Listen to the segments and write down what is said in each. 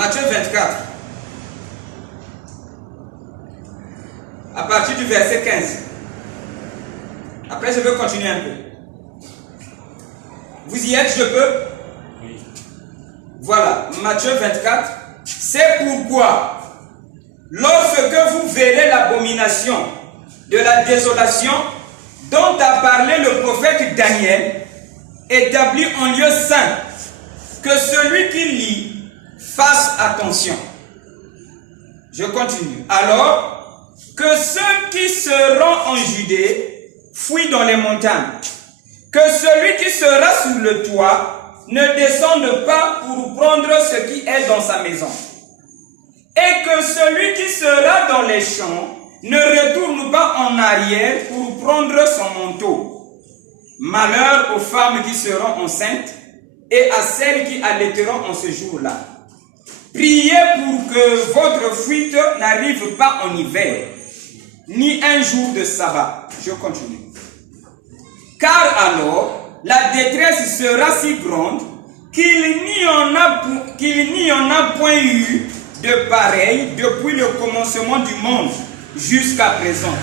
Matthieu 24. À partir du verset 15. Après, je veux continuer un peu. Vous y êtes, je peux? Oui. Voilà, Matthieu 24. C'est pourquoi, lorsque vous verrez l'abomination de la désolation dont a parlé le prophète Daniel, établi en lieu saint, que celui qui lit fasse attention. Je continue. Alors, que ceux qui seront en Judée fuient dans les montagnes, que celui qui sera sur le toit ne descende pas pour prendre ce qui est dans sa maison, et que celui qui sera dans les champs ne retourne pas en arrière pour prendre son manteau. Malheur aux femmes qui seront enceintes et à celles qui allaiteront en ce jour-là. Priez pour que votre fuite n'arrive pas en hiver, ni un jour de sabbat. Je continue. Car alors, la détresse sera si grande qu'il n'y en a point eu de pareil depuis le commencement du monde jusqu'à présent,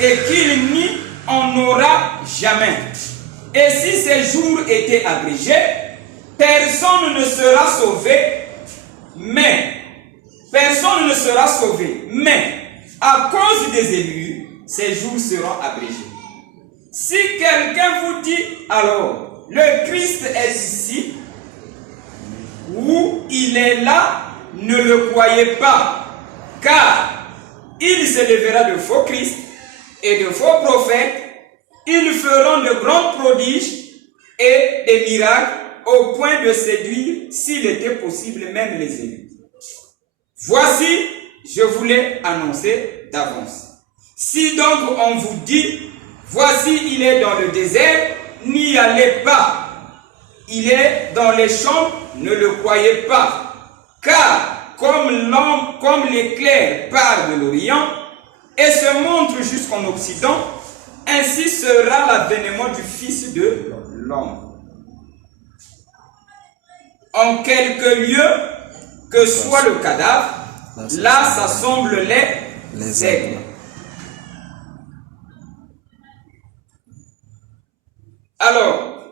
et qu'il n'y en aura jamais. Et si ces jours étaient abrégés, personne ne sera sauvé, mais à cause des élus, ces jours seront abrégés. Si quelqu'un vous dit alors, le Christ est ici, ou il est là, ne le croyez pas, car il se lèvera de faux Christ et de faux prophètes. Ils feront de grands prodiges et des miracles au point de séduire, s'il était possible, même les élus. Voici, je vous l'ai annoncé d'avance. Si donc on vous dit, voici il est dans le désert, n'y allez pas. Il est dans les champs, ne le croyez pas. Car comme l'éclair part de l'Orient et se montre jusqu'en Occident, ainsi sera l'avènement du Fils de l'homme. En quelque lieu que soit le cadavre, là s'assemblent les aigles. Alors,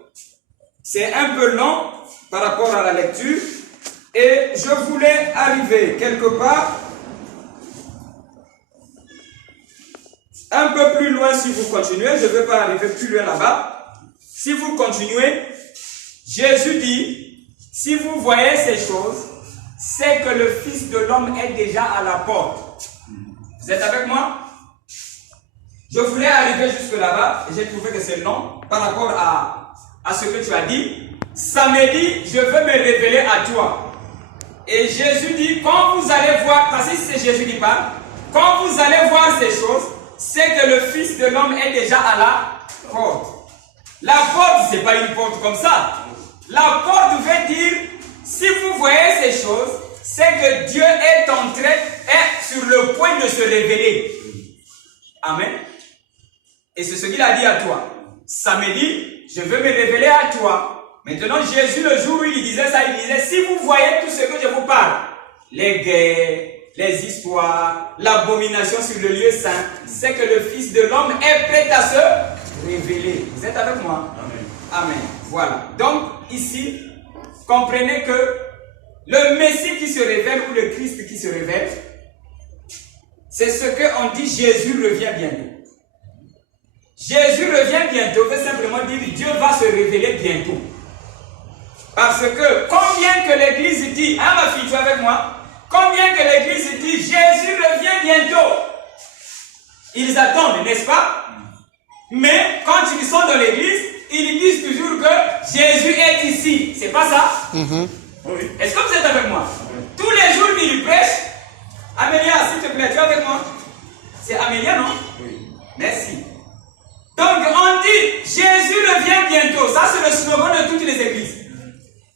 c'est un peu long par rapport à la lecture, et je voulais arriver quelque part un peu plus loin. Si vous continuez, je ne vais pas arriver plus loin là-bas. Si vous continuez, Jésus dit, si vous voyez ces choses, c'est que le Fils de l'homme est déjà à la porte. Vous êtes avec moi? Je voulais arriver jusque là-bas, et j'ai trouvé que c'est long par rapport à ce que tu as dit. Samedi, je veux me révéler à toi. Et Jésus dit, quand vous allez voir, parce que c'est Jésus qui parle, quand vous allez voir ces choses, c'est que le Fils de l'homme est déjà à la porte. La porte, ce n'est pas une porte comme ça. La porte veut dire, si vous voyez ces choses, c'est que Dieu est sur le point de se révéler. Amen. Et c'est ce qu'il a dit à toi. Samedi, je veux me révéler à toi. Maintenant, Jésus, le jour où il disait ça, il disait, si vous voyez tout ce que je vous parle, les guerres, les histoires, l'abomination sur le lieu saint, c'est que le Fils de l'homme est prêt à se révéler. Vous êtes avec moi? Amen. Amen. Voilà. Donc, ici, comprenez que le Messie qui se révèle ou le Christ qui se révèle, c'est ce qu'on dit, Jésus revient bientôt. Jésus revient bientôt, veut simplement dire Dieu va se révéler bientôt. Parce que combien que l'Église dit, hein ma fille, tu es avec moi? Combien que l'Église dit, Jésus revient bientôt. Ils attendent, n'est-ce pas? Mais quand ils sont dans l'Église, ils disent toujours que Jésus est ici. C'est pas ça? Oui. Est-ce que vous êtes avec moi? Tous les jours qu'ils prêchent, Amélia, s'il te plaît, tu es avec moi? C'est Amélia, non? Oui. Merci. Donc on dit, Jésus revient bientôt. Ça c'est le slogan de toutes les églises.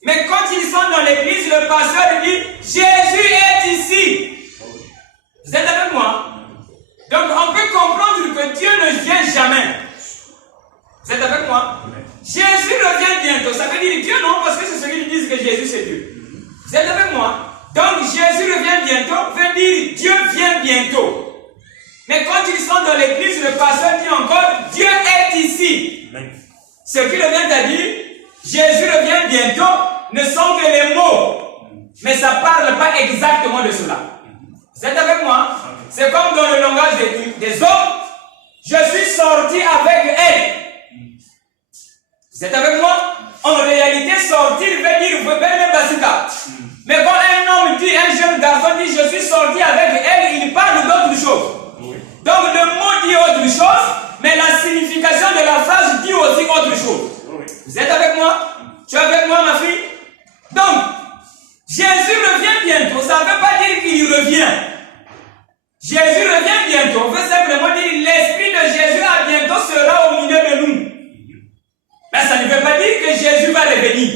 Mais quand ils sont dans l'église, le pasteur dit, Jésus est ici. Vous êtes avec moi? Donc on peut comprendre que Dieu ne vient jamais. Vous êtes avec moi? Jésus revient bientôt. Ça veut dire Dieu non, parce que c'est ceux qui disent que Jésus c'est Dieu. Vous êtes avec moi? Donc Jésus revient bientôt, veut dire Dieu vient bientôt. Mais quand ils sont dans l'église, le pasteur dit encore, Dieu est ici. Ce qu'il revient à dire, Jésus revient bientôt, ne sont que les mots. Mais ça ne parle pas exactement de cela. Vous êtes avec moi? C'est comme dans le langage des hommes, je suis sorti avec elle. Vous êtes avec moi? En réalité, sortir veut dire Bébé Basika. Mais quand un homme dit, un jeune garçon dit, je suis sorti avec elle, il parle d'autre chose. Donc le mot dit autre chose, mais la signification de la phrase dit aussi autre chose. Vous êtes avec moi? Tu es avec moi, ma fille? Donc, Jésus revient bientôt, ça ne veut pas dire qu'il revient. Jésus revient bientôt, veut simplement dire l'Esprit de Jésus à bientôt sera au milieu de nous. Mais ça ne veut pas dire que Jésus va revenir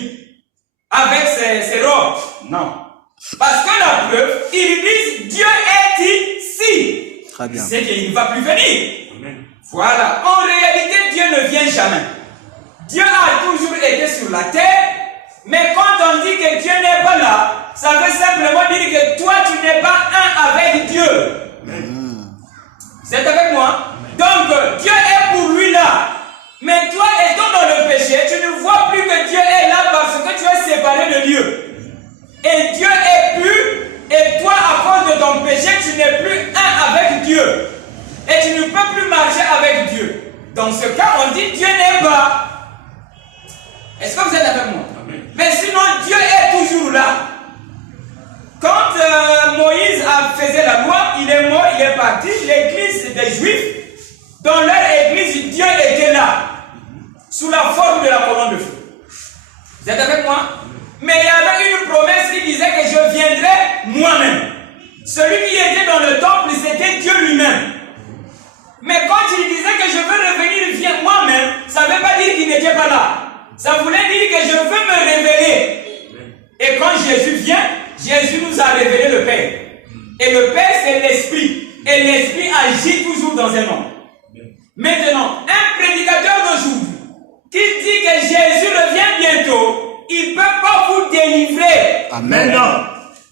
avec ses robes. Non. Parce que la preuve, ils disent Dieu est ici. Très bien. C'est qu'il ne va plus venir. Amen. Voilà. En réalité, Dieu ne vient jamais. Dieu a toujours été sur la terre, mais quand on dit que Dieu n'est pas là, ça veut simplement dire que toi, tu n'es pas un avec Dieu. Vous êtes avec moi? Donc, Dieu est pour lui là. Mais toi, étant dans le péché, tu ne vois plus que Dieu est là parce que tu es séparé de Dieu. Et Dieu est pur, et toi, à cause de ton péché, tu n'es plus un avec Dieu. Et tu ne peux plus marcher avec Dieu. Dans ce cas, on dit Dieu n'est pas. Est-ce que vous êtes avec moi? Amen. Mais sinon, Dieu est toujours là. Quand Moïse faisait la loi, il est mort, il est parti. L'église des Juifs, dans leur église, Dieu était là, sous la forme de la colonne de feu. Vous êtes avec moi? Mais il y avait une promesse qui disait que je viendrai moi-même. Celui qui était dans le temple, c'était Dieu lui-même. Mais quand il disait que je veux revenir moi-même, ça ne veut pas dire qu'il n'était pas là. Ça voulait dire que je veux me révéler. Et quand Jésus vient, Jésus nous a révélé le Père. Et le Père, c'est l'Esprit. Et l'Esprit agit toujours dans un homme. Maintenant, un prédicateur d'aujourd'hui qui dit que Jésus revient bientôt, il ne peut pas vous délivrer. Amen. Non.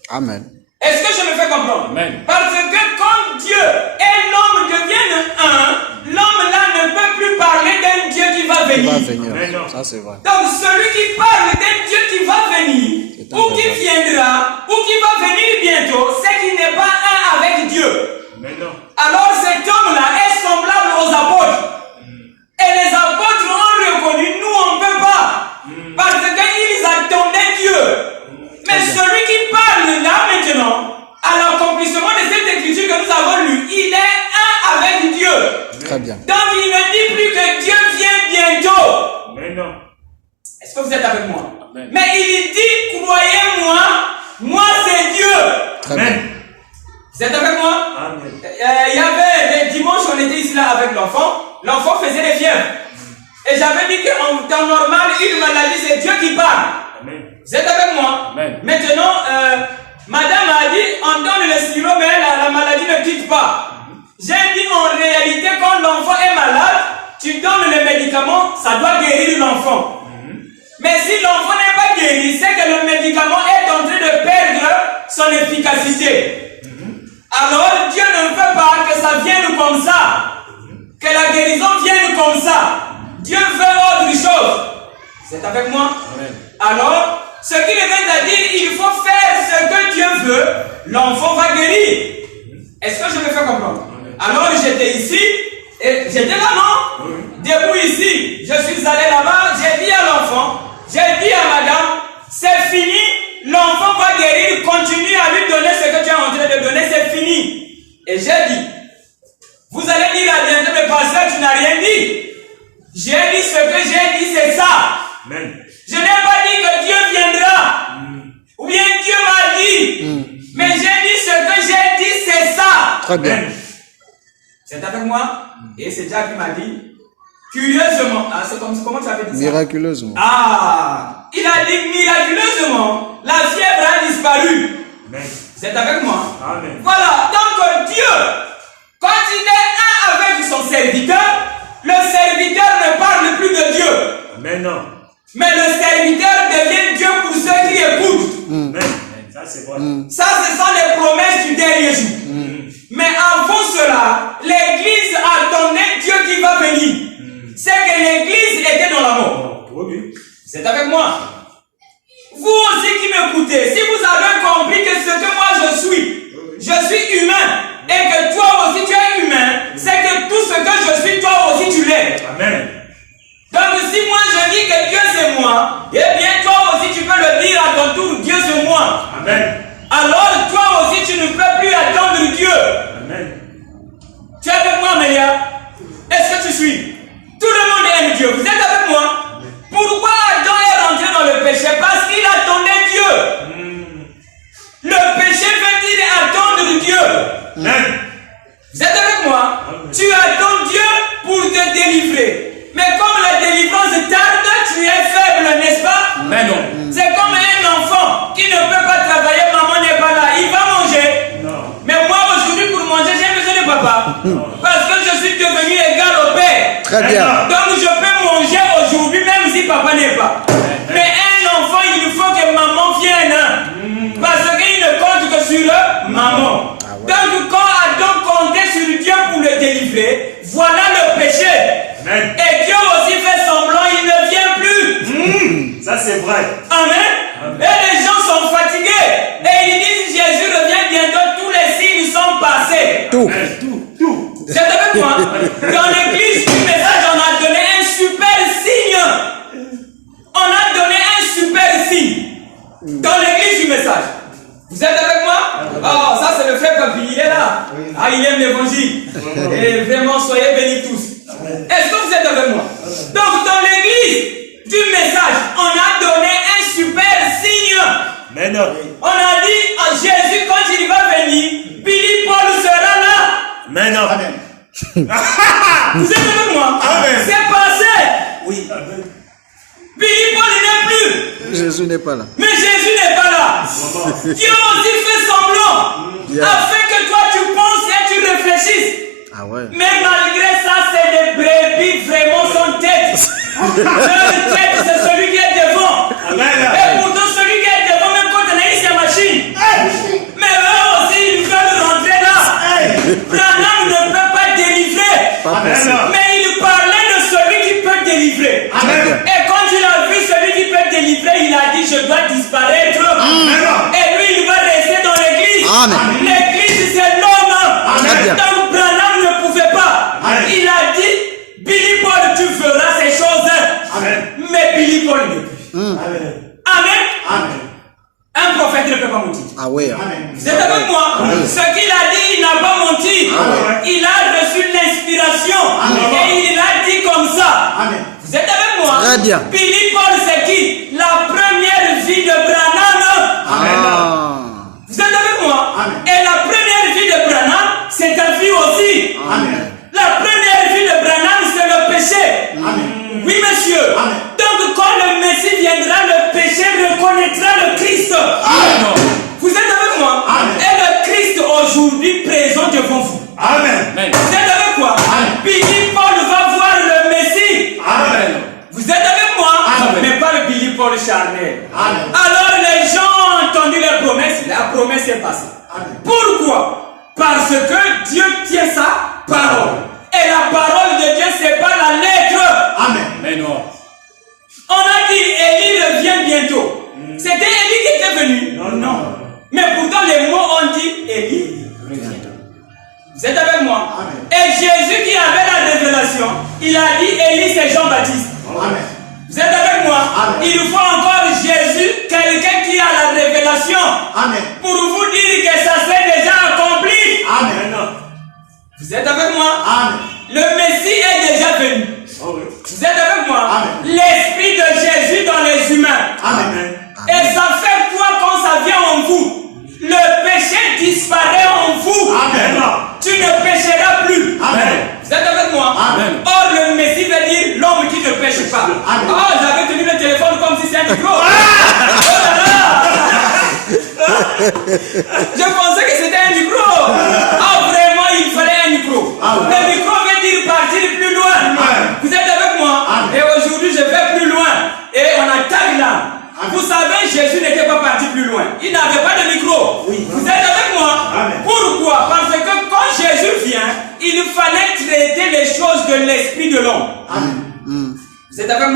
Amen. Est-ce que je me fais comprendre? Amen. Parce que quand Dieu et l'homme deviennent un, l'homme là ne peut plus parler d'un Dieu qui va Il venir. va venir. Amen. Ça, c'est vrai. Donc celui qui parle d'un Dieu qui va venir, C'est un ou qui vrai. viendra, ou qui va venir bientôt, c'est qu'il n'est pas un avec Dieu. Amen. Alors cet homme-là est semblable aux apôtres. Et les apôtres ont reconnu, nous on ne peut pas. Parce qu'ils attendaient Dieu. Mais celui qui parle là maintenant, à l'accomplissement de cette écriture que nous avons lue, il est un avec Dieu. Très bien. Donc il ne dit plus que Dieu vient bientôt. Amen. Est-ce que vous êtes avec moi? Amen. Mais il dit, croyez-moi, moi c'est Dieu. Très bien. Amen. Vous êtes avec moi? Amen. Il y avait des dimanches, on était ici là avec l'enfant. L'enfant faisait des fièvres. Et j'avais dit qu'en temps normal, une maladie, c'est Dieu qui parle. Amen. Vous êtes avec moi? Amen. Maintenant, madame a dit, on donne le sirop, mais la maladie ne quitte pas. J'ai dit, en réalité, quand l'enfant est malade, tu donnes le médicament, ça doit guérir l'enfant. Mais si l'enfant n'est pas guéri, c'est que le médicament est en train de perdre son efficacité. Alors Dieu ne veut pas que ça vienne comme ça, que la guérison vienne comme ça. Dieu veut autre chose. C'est avec moi? Amen. Alors, ce qui revient à dire, il faut faire ce que Dieu veut, l'enfant va guérir. Est-ce que je me fais comprendre? Alors j'étais ici, et j'étais là, non? Oui. Debout ici, je suis allé là-bas, j'ai dit à l'enfant, j'ai dit à madame, c'est fini, l'enfant va guérir, continue à lui donner ce que tu es en train de donner, c'est fini. Et j'ai dit, vous allez dire à bientôt, mais pasteur, tu n'as rien dit. J'ai dit ce que j'ai dit, c'est ça. Amen. Je n'ai pas dit que Dieu viendra, ou bien Dieu m'a dit, mais j'ai dit ce que j'ai dit, c'est ça. Très bien. Amen. C'est avec moi, et c'est Jack qui m'a dit, curieusement, ah, c'est comme comment tu avais dit ça? Miraculeusement. Ah, il a dit miraculeusement, la fièvre a disparu. Amen. C'est avec moi. Amen. Voilà, donc Dieu, quand il est un avec son serviteur, le serviteur ne parle plus de Dieu. Amen. Mais le serviteur devient Dieu pour ceux qui écoutent. Amen. Ça, ce sont les promesses du dernier jour. Mais avant cela, l'église attendait Dieu qui va venir. C'est que l'église était dans la mort. C'est avec moi. Vous aussi qui m'écoutez, si vous avez compris que ce que moi je suis humain, et que toi aussi tu es humain, c'est que tout ce que je suis, toi aussi tu l'es. Amen. Donc si moi je dis que Dieu c'est moi, eh bien toi aussi tu peux le dire à ton tour, Dieu c'est moi. Amen. Alors toi aussi tu ne peux plus attendre Dieu. Amen. Tu es avec moi, Amélia? Est-ce que tu suis? Tout le monde aime Dieu. Vous êtes avec moi? Pourquoi Adam est rentré dans le péché? Parce qu'il attendait Dieu. Le péché veut dire attendre Dieu. Amen. Vous êtes avec moi? Tu attends Dieu pour te délivrer. Mais comme la délivrance tarde, tu es faible, n'est-ce pas? Mais non. C'est comme un enfant qui ne peut pas travailler, maman n'est pas là. Il va manger. Non. Mais moi aujourd'hui pour manger, j'ai besoin de papa. Parce que je suis devenu égal au Père. Très bien. Donc je peux manger aujourd'hui même si papa n'est pas. Mais un enfant, il faut que maman vienne. Parce qu'il ne compte que sur maman. Donc quand Adam comptait sur Dieu pour le délivrer, voilà le péché. Amen. Et Dieu aussi fait semblant, il ne vient plus. Ça c'est vrai. Amen. Et les gens sont fatigués. Et ils disent Jésus revient bientôt, tous les signes sont passés. Tout. C'est avec moi. Dans l'église du message, on a donné un super signe. On a donné un super signe. Dans l'église du message. Vous êtes avec moi? Oh, ça c'est le frère Papi, il est là. Ah, il aime l'évangile. Et vraiment, soyez bénis tous. Est-ce que vous êtes avec moi? Donc, dans l'église du message, on a donné un super signe. Mais non. On a dit à Jésus, quand il va venir, Billy Paul sera là. Mais non. Amen. Vous êtes avec moi? Amen. C'est passé. Oui. Amen. Billy Paul n'est plus. Jésus n'est pas là. Mais Jésus n'est pas là. Dieu aussi fait semblant. Afin que toi tu penses et tu réfléchisses. Ah ouais. Mais malgré ça, c'est des brebis vraiment sans tête. Leur tête, c'est celui qui est devant. Amen. Et pourtant, celui qui est devant, même quand on a sa machine. Mais eux aussi, ils veulent rentrer là. Branham ne peut pas délivrer. Mais il parlait de celui qui peut délivrer. Amen. Et quand il a vu celui qui peut délivrer, il a dit, je dois disparaître. Amen. Et lui, il va rester dans l'église. L'église, c'est l'homme. Donc Branham ne pouvait pas. Amen. Il a dit, Billy Paul, tu feras ces choses. Amen. Mais Billy Paul ne peut plus. Amen. Amen. Un prophète ne peut pas mentir. Ah ouais. Amen. Vous êtes avec moi? Amen. Ce qu'il a dit, il n'a pas menti. Amen. Il a reçu l'inspiration. Et il a dit comme ça. Amen. Vous êtes avec moi? Très bien. Billy Paul, c'est qui? La première vie de Branham. Amen. Vous êtes avec moi? Amen. Et la première vie de Branham, c'est ta vie aussi. Amen. La première vie de Branham, c'est le péché. Amen. Oui, monsieur. Amen. Donc, quand le Messie viendra, le péché reconnaîtra le Christ. Amen. Vous êtes avec moi? Amen. Et le Christ aujourd'hui présent devant vous. Amen. Vous êtes avec moi? Billy Paul va voir le Messie. Amen. Vous êtes avec moi? Amen. Mais pas le Billy Paul charnel. Amen. Alors les gens ont entendu la promesse est passée. Amen. Pourquoi? Parce que Dieu tient sa parole. Et la parole de Dieu, c'est pas la lettre. Amen. Mais non. On a dit Élie revient bientôt. C'était Élie qui était venu. Non. Mais pourtant les mots ont dit Élie revient. Vous êtes avec moi? Amen. Et Jésus qui avait la révélation, il a dit Élie c'est Jean-Baptiste. Amen. Vous êtes avec moi? Amen. Il faut encore Jésus, quelqu'un qui a la révélation. Amen. Pour vous dire que ça s'est déjà accompli. Amen. Vous êtes avec moi? Amen. Le Messie est déjà venu. Oh oui. Vous êtes avec moi? Amen. L'Esprit de Jésus dans les humains. Amen. Et ça fait quoi quand ça vient en vous? Le péché disparaît en vous. Amen. Tu ne pécheras plus. Amen. Vous êtes avec moi? Amen. Or, le Messie veut dire l'homme qui ne pêche pas. Amen. Oh, j'avais tenu le téléphone comme si c'était un micro. Oh là là. Je pensais que c'était un micro. Ah, vraiment, il fallait un micro. Amen. Le micro veut dire partir plus loin. Amen. Vous êtes avec moi? Amen. Et aujourd'hui, je vais plus loin. Et on attaque là. Amen. Vous savez, Jésus n'était pas parti plus loin. Il n'avait pas de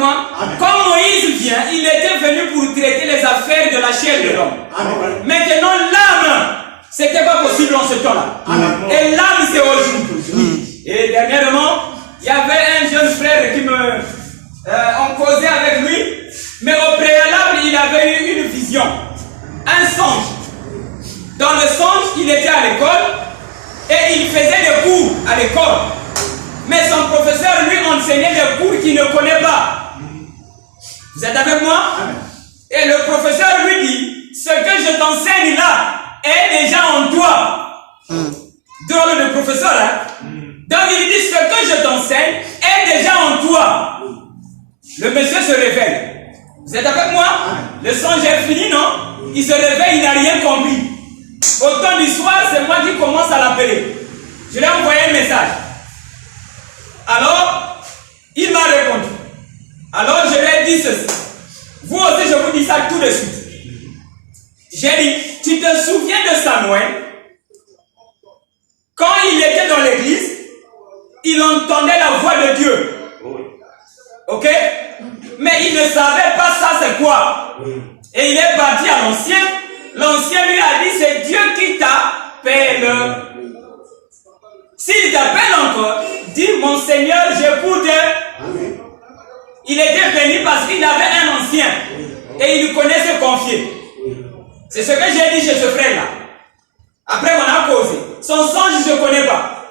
moi? Amen. Quand Moïse vient, il était venu pour traiter les affaires de la chair de l'homme. Maintenant, l'âme, c'était pas possible en ce temps-là. Et l'âme, c'est aujourd'hui. Et dernièrement, il y avait un jeune frère qui on causait avec lui, mais au préalable, il avait eu une vision, un songe. Dans le songe, il était à l'école et il faisait des cours à l'école. Mais son professeur lui enseignait des cours qu'il ne connaît pas. Vous êtes avec moi? Et le professeur lui dit, ce que je t'enseigne là est déjà en toi. Drôle de professeur, hein? Donc il dit, ce que je t'enseigne est déjà en toi. Le monsieur se réveille. Vous êtes avec moi? Le songe est fini, non? Il se réveille, il n'a rien compris. Au temps du soir, c'est moi qui commence à l'appeler. Je lui ai envoyé un message. Alors, il m'a répondu. Alors, je lui ai dit ceci. Vous aussi, je vous dis ça tout de suite. J'ai dit, tu te souviens de Samuel? Quand il était dans l'église, il entendait la voix de Dieu. Ok? Mais il ne savait pas ça c'est quoi. Et il est parti à l'ancien. L'ancien lui a dit, c'est Dieu qui t'appelle. S'il t'appelle encore, dis, mon Seigneur, j'écoute. Il était béni parce qu'il avait un ancien. Et il lui connaissait confier. C'est ce que j'ai dit chez ce frère-là. Après, on a causé. Son songe, je ne connais pas.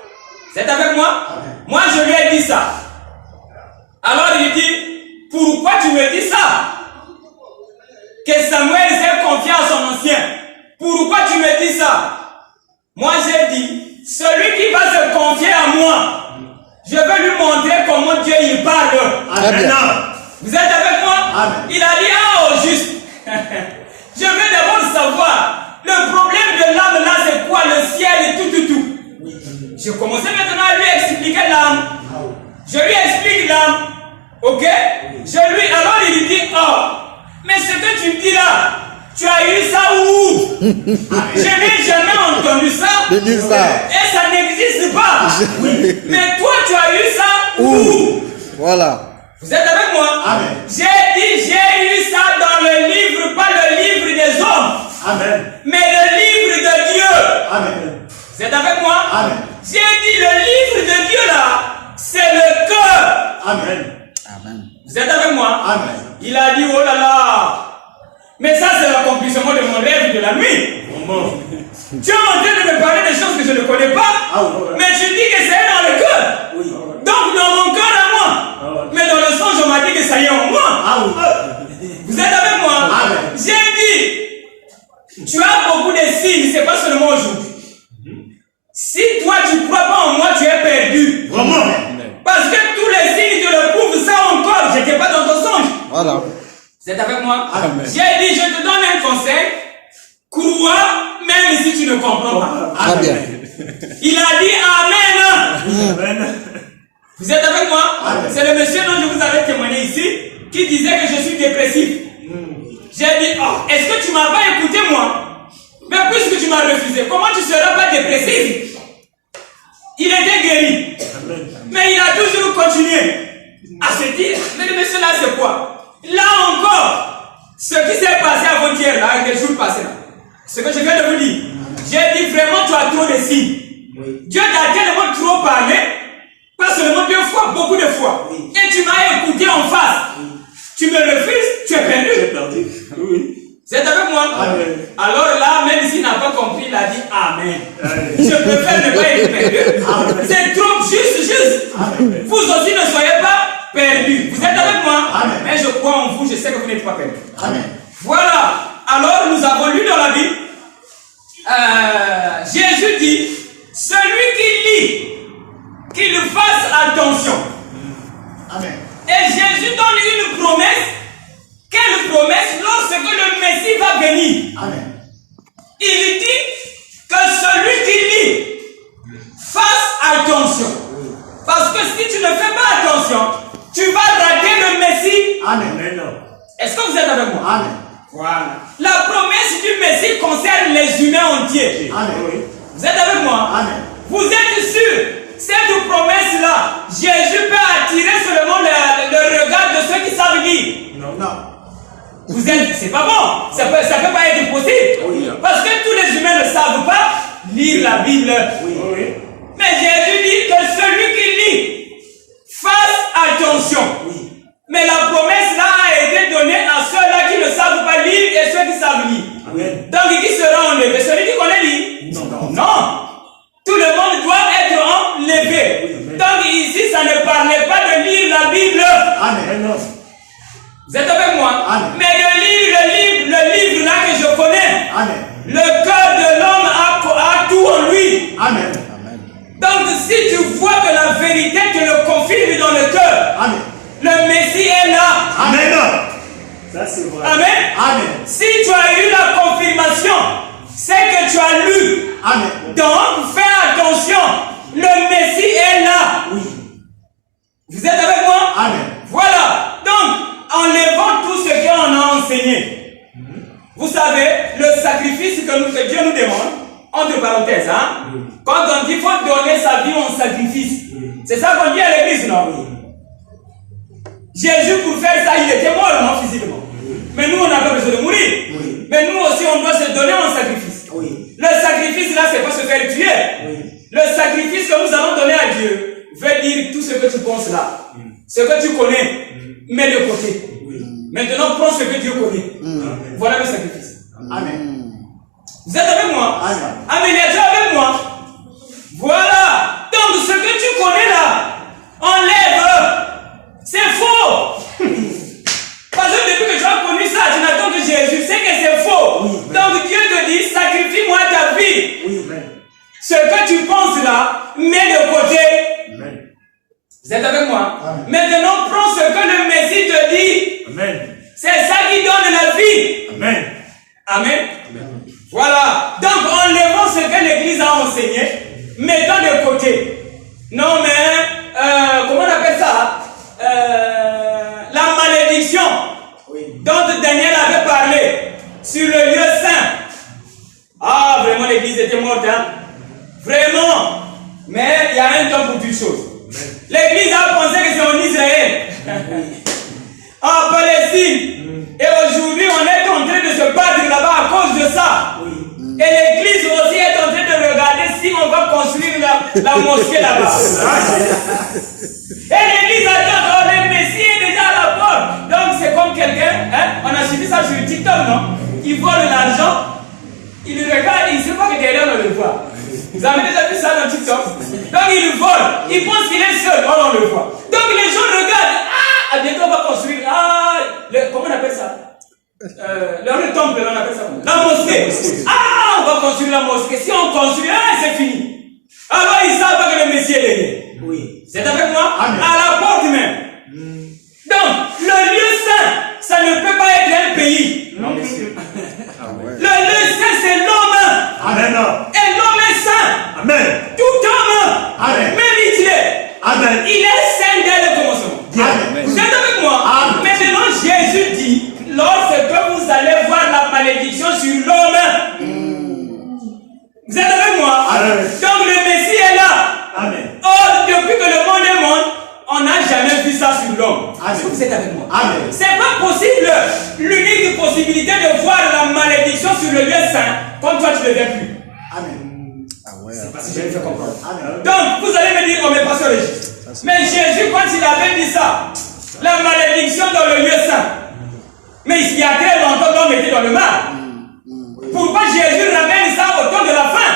C'est avec moi? Moi, je lui ai dit ça. Alors, il dit, pourquoi tu me dis ça? Que Samuel s'est confié à son ancien. Pourquoi tu me dis ça? Moi, j'ai dit, celui qui va se confier à moi, je vais lui montrer comment Dieu il parle. Amen. Vous êtes avec moi? Amen. Il a dit, ah, au juste. Je veux d'abord savoir, le problème de l'âme là, c'est quoi? Le ciel et tout. Je commençais maintenant à lui expliquer l'âme. Je lui explique l'âme. Ok? Alors il dit, oh, mais ce que tu dis là, tu as eu ça où? Je n'ai jamais entendu ça. Et ça n'existe pas. Mais toi, tu as eu ça où? Voilà. Vous êtes avec moi? Amen. J'ai dit, j'ai eu ça dans le livre, pas le livre des hommes. Amen. Mais le livre de Dieu. Amen. Vous êtes avec moi? Amen. J'ai dit, le livre de Dieu là, c'est le cœur. Amen. Vous êtes avec moi? Amen. Il a dit, oh là là. Mais ça, c'est l'accomplissement de mon rêve de la nuit. Tu es en train de me parler des choses que je ne connais pas. Mais tu dis que c'est dans le cœur. Donc, dans mon cœur à moi. Mais dans le sens, on m'a dit que ça y est en moi. Vous êtes avec moi? Amen. J'ai dit, tu as beaucoup de signes, c'est pas seulement aujourd'hui. Si toi, tu ne crois pas en moi, tu es perdu. Vraiment. Parce que tous les signes te le prouvent ça encore. Je n'étais pas dans ton songe. Voilà. Vous êtes avec moi? Amen. J'ai dit, je te donne un conseil. Crois, même si tu ne comprends pas. Très bien. Il a dit Amen. Amen. Vous êtes avec moi? Amen. C'est le monsieur dont je vous avais témoigné ici qui disait que je suis dépressif. J'ai dit, oh, est-ce que tu ne m'as pas écouté moi? Mais puisque tu m'as refusé, comment tu ne seras pas dépressif? Il était guéri. Mais il a toujours continué à se dire, mais le monsieur là c'est quoi? Là encore, ce qui s'est passé avant-hier là, les jours passés là, ce que je viens de vous dire, j'ai dit vraiment tu as trop de signes. Dieu t'a tellement trop parlé, pas seulement 2 fois, beaucoup de fois. Et tu m'as écouté en face. Tu me refuses, tu es perdu. Vous êtes avec moi? Amen. Alors là, même s'il n'a pas compris, il a dit Amen. Je préfère ne pas être perdu. C'est trop juste. Amen. Vous aussi ne soyez pas perdus. Vous êtes avec moi? Amen. Mais je crois en vous, je sais que vous n'êtes pas perdus. Amen. Voilà. Alors nous avons lu dans la Bible, Jésus dit, celui qui lit, qu'il fasse attention. Amen. Et Jésus donne une promesse. Quelle promesse? Lorsque le Messie va venir. Amen. Il dit que celui qui lit fasse attention. Parce que si tu ne fais pas attention, tu vas rater le Messie. Amen. Est-ce que vous êtes avec moi? Amen. Voilà. La promesse du Messie concerne les humains entiers. Amen. Vous êtes avec moi? Amen. Vous êtes sûr? Cette promesse-là, Jésus peut attirer seulement le regard de ceux qui savent lire. Non. Vous êtes, c'est pas bon. Ça peut pas être possible. Oui. Parce que tous les humains ne savent pas lire la Bible. Oui. Mais Jésus dit que celui qui lit fasse attention. Oui. Mais la promesse là a été donnée à ceux-là qui ne savent pas lire et ceux qui savent lire. Amen. Donc qui sera enlevé? Celui qui connaît lire? Non. Tout le monde doit être enlevé. Oui. Donc ici, ça ne parlait pas de lire la Bible. Amen. Vous êtes avec moi? Amen. Mais le livre là que je connais, Amen. le cœur de l'homme a tout en lui. Amen. Donc si tu vois que la vérité te le confirme dans le cœur, Amen. le Messie est là. Amen. Ça c'est vrai. Amen. Amen. Si tu as eu la confirmation, c'est que tu as lu. Amen. Donc fais attention, le Messie est là. Oui. Vous êtes avec moi? Amen. Voilà. Donc, enlevons tout ce qu'on a enseigné. Vous savez, le sacrifice que Dieu nous demande, entre parenthèses, hein? Quand on dit qu'il faut donner sa vie en sacrifice, c'est ça qu'on dit à l'église, non? Jésus, pour faire ça, il était mort, non, physiquement. Mais nous, on n'a pas besoin de mourir. Mais nous aussi, on doit se donner en sacrifice. Le sacrifice, là, c'est pas se faire tuer. Le sacrifice que nous allons donner à Dieu veut dire tout ce que tu penses là. Ce que tu connais, mets de côté. Maintenant, prends ce que Dieu connaît. Voilà le sacrifice. Amen. Vous êtes avec moi? Amen. Amen. Êtes-vous avec moi? Voilà. Donc, ce que tu connais là, enlève. C'est faux. Parce que depuis que tu as connu ça, tu n'attends que Jésus. C'est que c'est faux. Donc, Dieu te dit, sacrifie-moi ta vie. Ce que tu penses là, mets de côté. Vous êtes avec moi? Amen. Maintenant, prends ce que le Messie te dit. Amen. C'est ça qui donne la vie. Amen. Amen. Voilà. Donc, enlevons ce que l'Église a enseigné. Mettons de côté. Non, mais, comment on appelle ça? La malédiction dont Daniel avait parlé sur le lieu saint. Ah, vraiment, l'Église était morte, hein? Vraiment. Mais il y a un temps pour toutes choses. L'Église a pensé que c'est en Israël, en Palestine. Et aujourd'hui, on est en train de se battre là-bas à cause de ça. Et l'Église aussi est en train de regarder si on va construire la mosquée là-bas. Et l'Église attend, oh, le Messie est déjà à la porte. Donc c'est comme quelqu'un, hein, on a suivi ça sur TikTok, non? Il vole l'argent, il regarde, il ne sait pas que derrière on le voit. Vous avez déjà vu ça dans TikTok? Donc il vole, il pense qu'il est seul, on le voit. Donc les gens regardent, ah, à bientôt on va construire, comment on appelle ça? Le temple, on appelle ça la mosquée. Ah, on va construire la mosquée. Si on construit, c'est fini. Alors ils savent pas que le Messie est derrière. C'est avec moi? Amen. À la porte même. Donc, le lieu saint, ça ne peut pas être un pays. Non, Le lieu saint, c'est l'homme. Amen. Et l'homme est saint. Amen. Tout homme, Amen. mérite-le. Amen. Il est saint dès le commencement. Amen. Vous êtes avec moi? Amen. Maintenant, Jésus dit, lorsque vous allez voir la malédiction sur l'homme, vous êtes avec moi? Amen. Donc le Messie est là. Amen. Or, depuis que le monde est monde, on n'a jamais vu ça sur l'homme. Amen. Est-ce que vous êtes avec moi? Amen. C'est pas possible. L'unique possibilité de voir la malédiction sur le lieu saint, comme toi tu ne le viens plus. Amen. C'est parce que je vais faire comprendre. Amen. Donc, vous allez me dire, on met pas sur le Régis. Mais Jésus, quand il avait dit ça, la malédiction dans le lieu saint, mais il y a très longtemps l'homme était dans le mal. Pourquoi Jésus ramène ça au temps de la fin?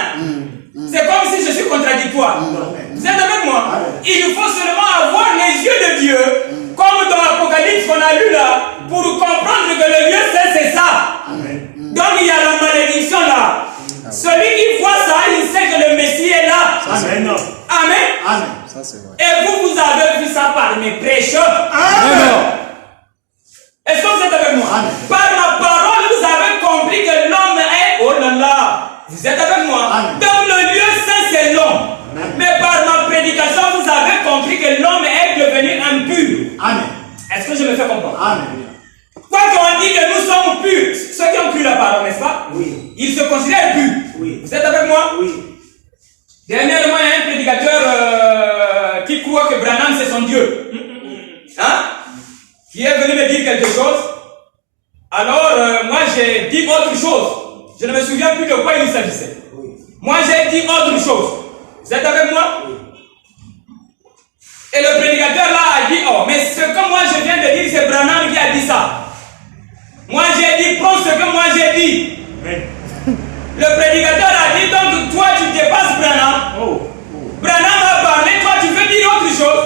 C'est comme si je suis contradictoire. Vous êtes avec moi? Il faut seulement avoir les yeux de Dieu, comme dans l'Apocalypse qu'on a lu là, pour comprendre que le lieu saint c'est ça. Donc il y a la malédiction là. Celui qui voit ça, il sait que le Messie est là. Amen. Amen. Amen. Ça, c'est vrai. Et vous avez vu ça par mes prêcheurs. Amen. Est-ce que vous êtes avec moi? Amen. Par ma parole, vous avez compris que l'homme est... Oh là là! Vous êtes avec moi? Amen. Donc le lieu saint, c'est l'homme. Mais par ma prédication, vous avez compris que l'homme est devenu impur. Amen. Est-ce que je me fais comprendre? Amen. Quand on dit que nous sommes purs, ceux qui ont cru la parole, n'est-ce pas? Oui. Ils se considèrent purs. Oui. Vous êtes avec moi? Oui. Dernièrement, il y a un prédicateur qui croit que Branham c'est son Dieu. Hein? qui est venu me dire quelque chose. Alors, moi, j'ai dit autre chose. Je ne me souviens plus de quoi il s'agissait. Moi, j'ai dit autre chose. Vous êtes avec moi? Et le prédicateur là a dit, oh, mais ce que moi je viens de dire, c'est Branham qui a dit ça. Moi, j'ai dit, prends ce que moi j'ai dit. Le prédicateur a dit, donc toi, tu dépasses Branham. Branham a parlé, toi, tu veux dire autre chose.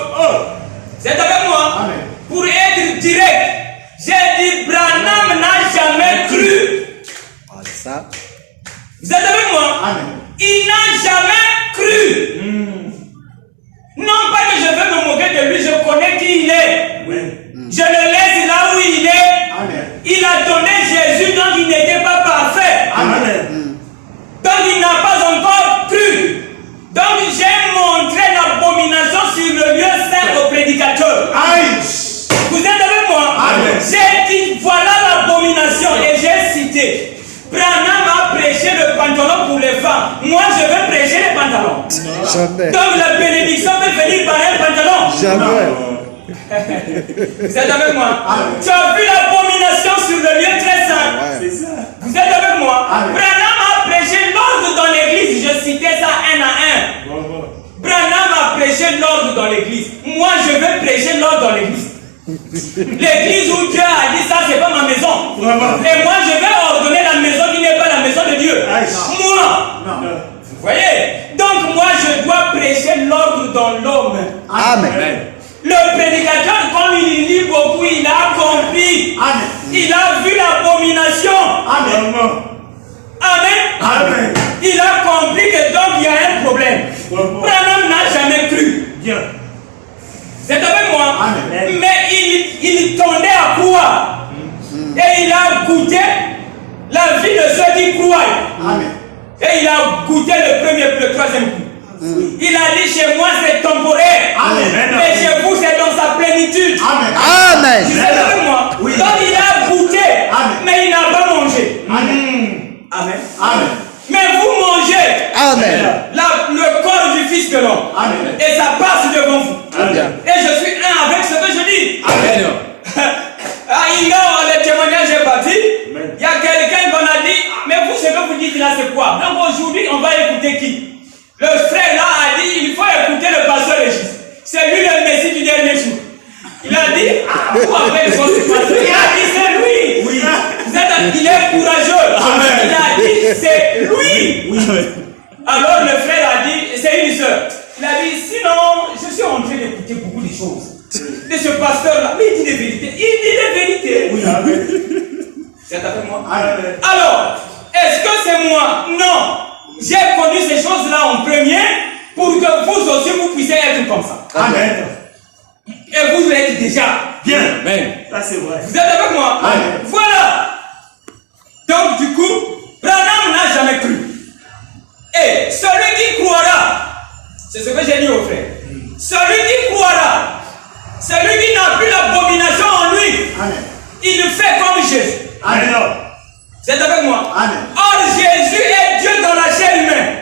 Vous êtes avec moi? Amen. Pour être direct, j'ai dit, Branham n'a jamais cru. Ça. Vous êtes avec moi? Amen. Il n'a jamais cru. Non pas que je veux me moquer de lui, je connais qui il est. Je le laisse là où il est. Amen. Il a donné Jésus, donc il n'était pas parfait. Amen. Donc il n'a pas encore cru. Donc j'ai montré l'abomination sur le lieu saint au prédicateur. Aïe. Vous êtes avec moi? Amen. J'ai dit voilà l'abomination et j'ai cité. Branham a prêché le pantalon pour les femmes. Moi je veux prêcher les pantalons. Jamais. Donc la bénédiction peut venir par un pantalon. Jamais. Vous êtes avec moi? Amen. Tu as vu l'abomination sur le lieu très saint. C'est ça. Vous êtes avec moi? Amen. Branham a prêché l'ordre dans l'église. Je citais ça un à un. Branham a prêché l'ordre dans l'église. Moi, je veux prêcher l'ordre dans l'église. L'église où Dieu a dit ça, c'est pas ma maison. Vraiment. Et moi, je vais ordonner la maison qui n'est pas la maison de Dieu. Aïe. Moi. Non. Vous voyez? Donc, moi, je dois prêcher l'ordre dans l'homme. Amen. Le prédicateur, comme il lit beaucoup, il a compris. Amen. Il a vu l'abomination. Amen. Amen. Amen. Il a compris que donc il y a un problème. Bravo. Branham n'a jamais cru. Bien. Vous êtes avec moi? Amen. Mais il tendait à croire. Et il a goûté la vie de ceux qui croient. Amen. Et il a goûté le premier, le troisième coup. Il a dit chez moi c'est temporaire. Amen. Mais chez vous c'est dans sa plénitude. Amen. Amen. Vous êtes avec moi? Oui. Donc il a goûté. Amen. Mais il n'a pas mangé. Amen. Amen. Amen. Mais vous mangez Amen. le corps du Fils de l'homme. Amen. Et ça passe devant vous. Amen. Et je suis un avec ce que je dis. Amen. Ah, ignore le témoignage est parti. Amen. Il y a quelqu'un qu'on a dit, mais vous, ce que vous dites là, c'est quoi? Donc aujourd'hui, on va écouter qui? Le frère là a dit, il faut écouter le pasteur Régis. C'est lui le Messie du dernier jour. Il a dit, vous après le pasteur. Il a dit, c'est lui. Oui. Vous êtes, il est courageux. Amen. Il a dit, c'est lui. Oui. Alors le frère a dit, c'est une soeur. Il a dit, sinon, je suis en train d'écouter beaucoup de choses. De ce pasteur-là. Mais il dit des vérités. Il dit des vérités. Oui. Amen. C'est avec moi? Amen. Alors, est-ce que c'est moi? Non. J'ai connu ces choses-là en premier pour que vous aussi vous puissiez être comme ça. Amen. Et vous l'êtes déjà. Bien. Amen. Ça c'est vrai. Vous êtes avec moi? Amen. Voilà. Donc du coup, Branham n'a jamais cru. Et celui qui croira, c'est ce que j'ai dit au frère. Celui qui croira, celui qui n'a plus l'abomination en lui, Amen. il fait comme Jésus. Amen. Vous êtes avec moi? Amen. Or Jésus est Dieu dans la chair humaine.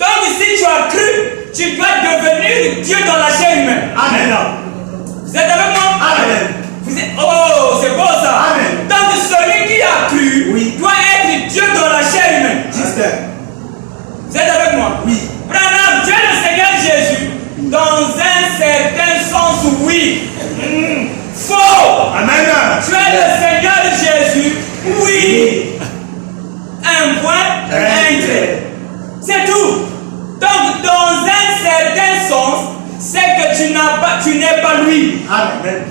Donc si tu as cru, tu dois devenir Dieu dans la chair humaine. Amen. Vous êtes avec moi? Amen. Vous êtes... Oh, c'est beau ça. Amen. Donc celui qui a cru Oui. doit être Dieu dans la chair humaine. Juste. Vous êtes avec moi? Oui. Branham, tu es le Seigneur Jésus. Dans un certain sens, oui. Faux. Amen. Tu es le Seigneur Jésus. Oui. Un point, un trait. C'est tout. Donc, dans un certain sens, c'est que tu n'es pas lui. Amen.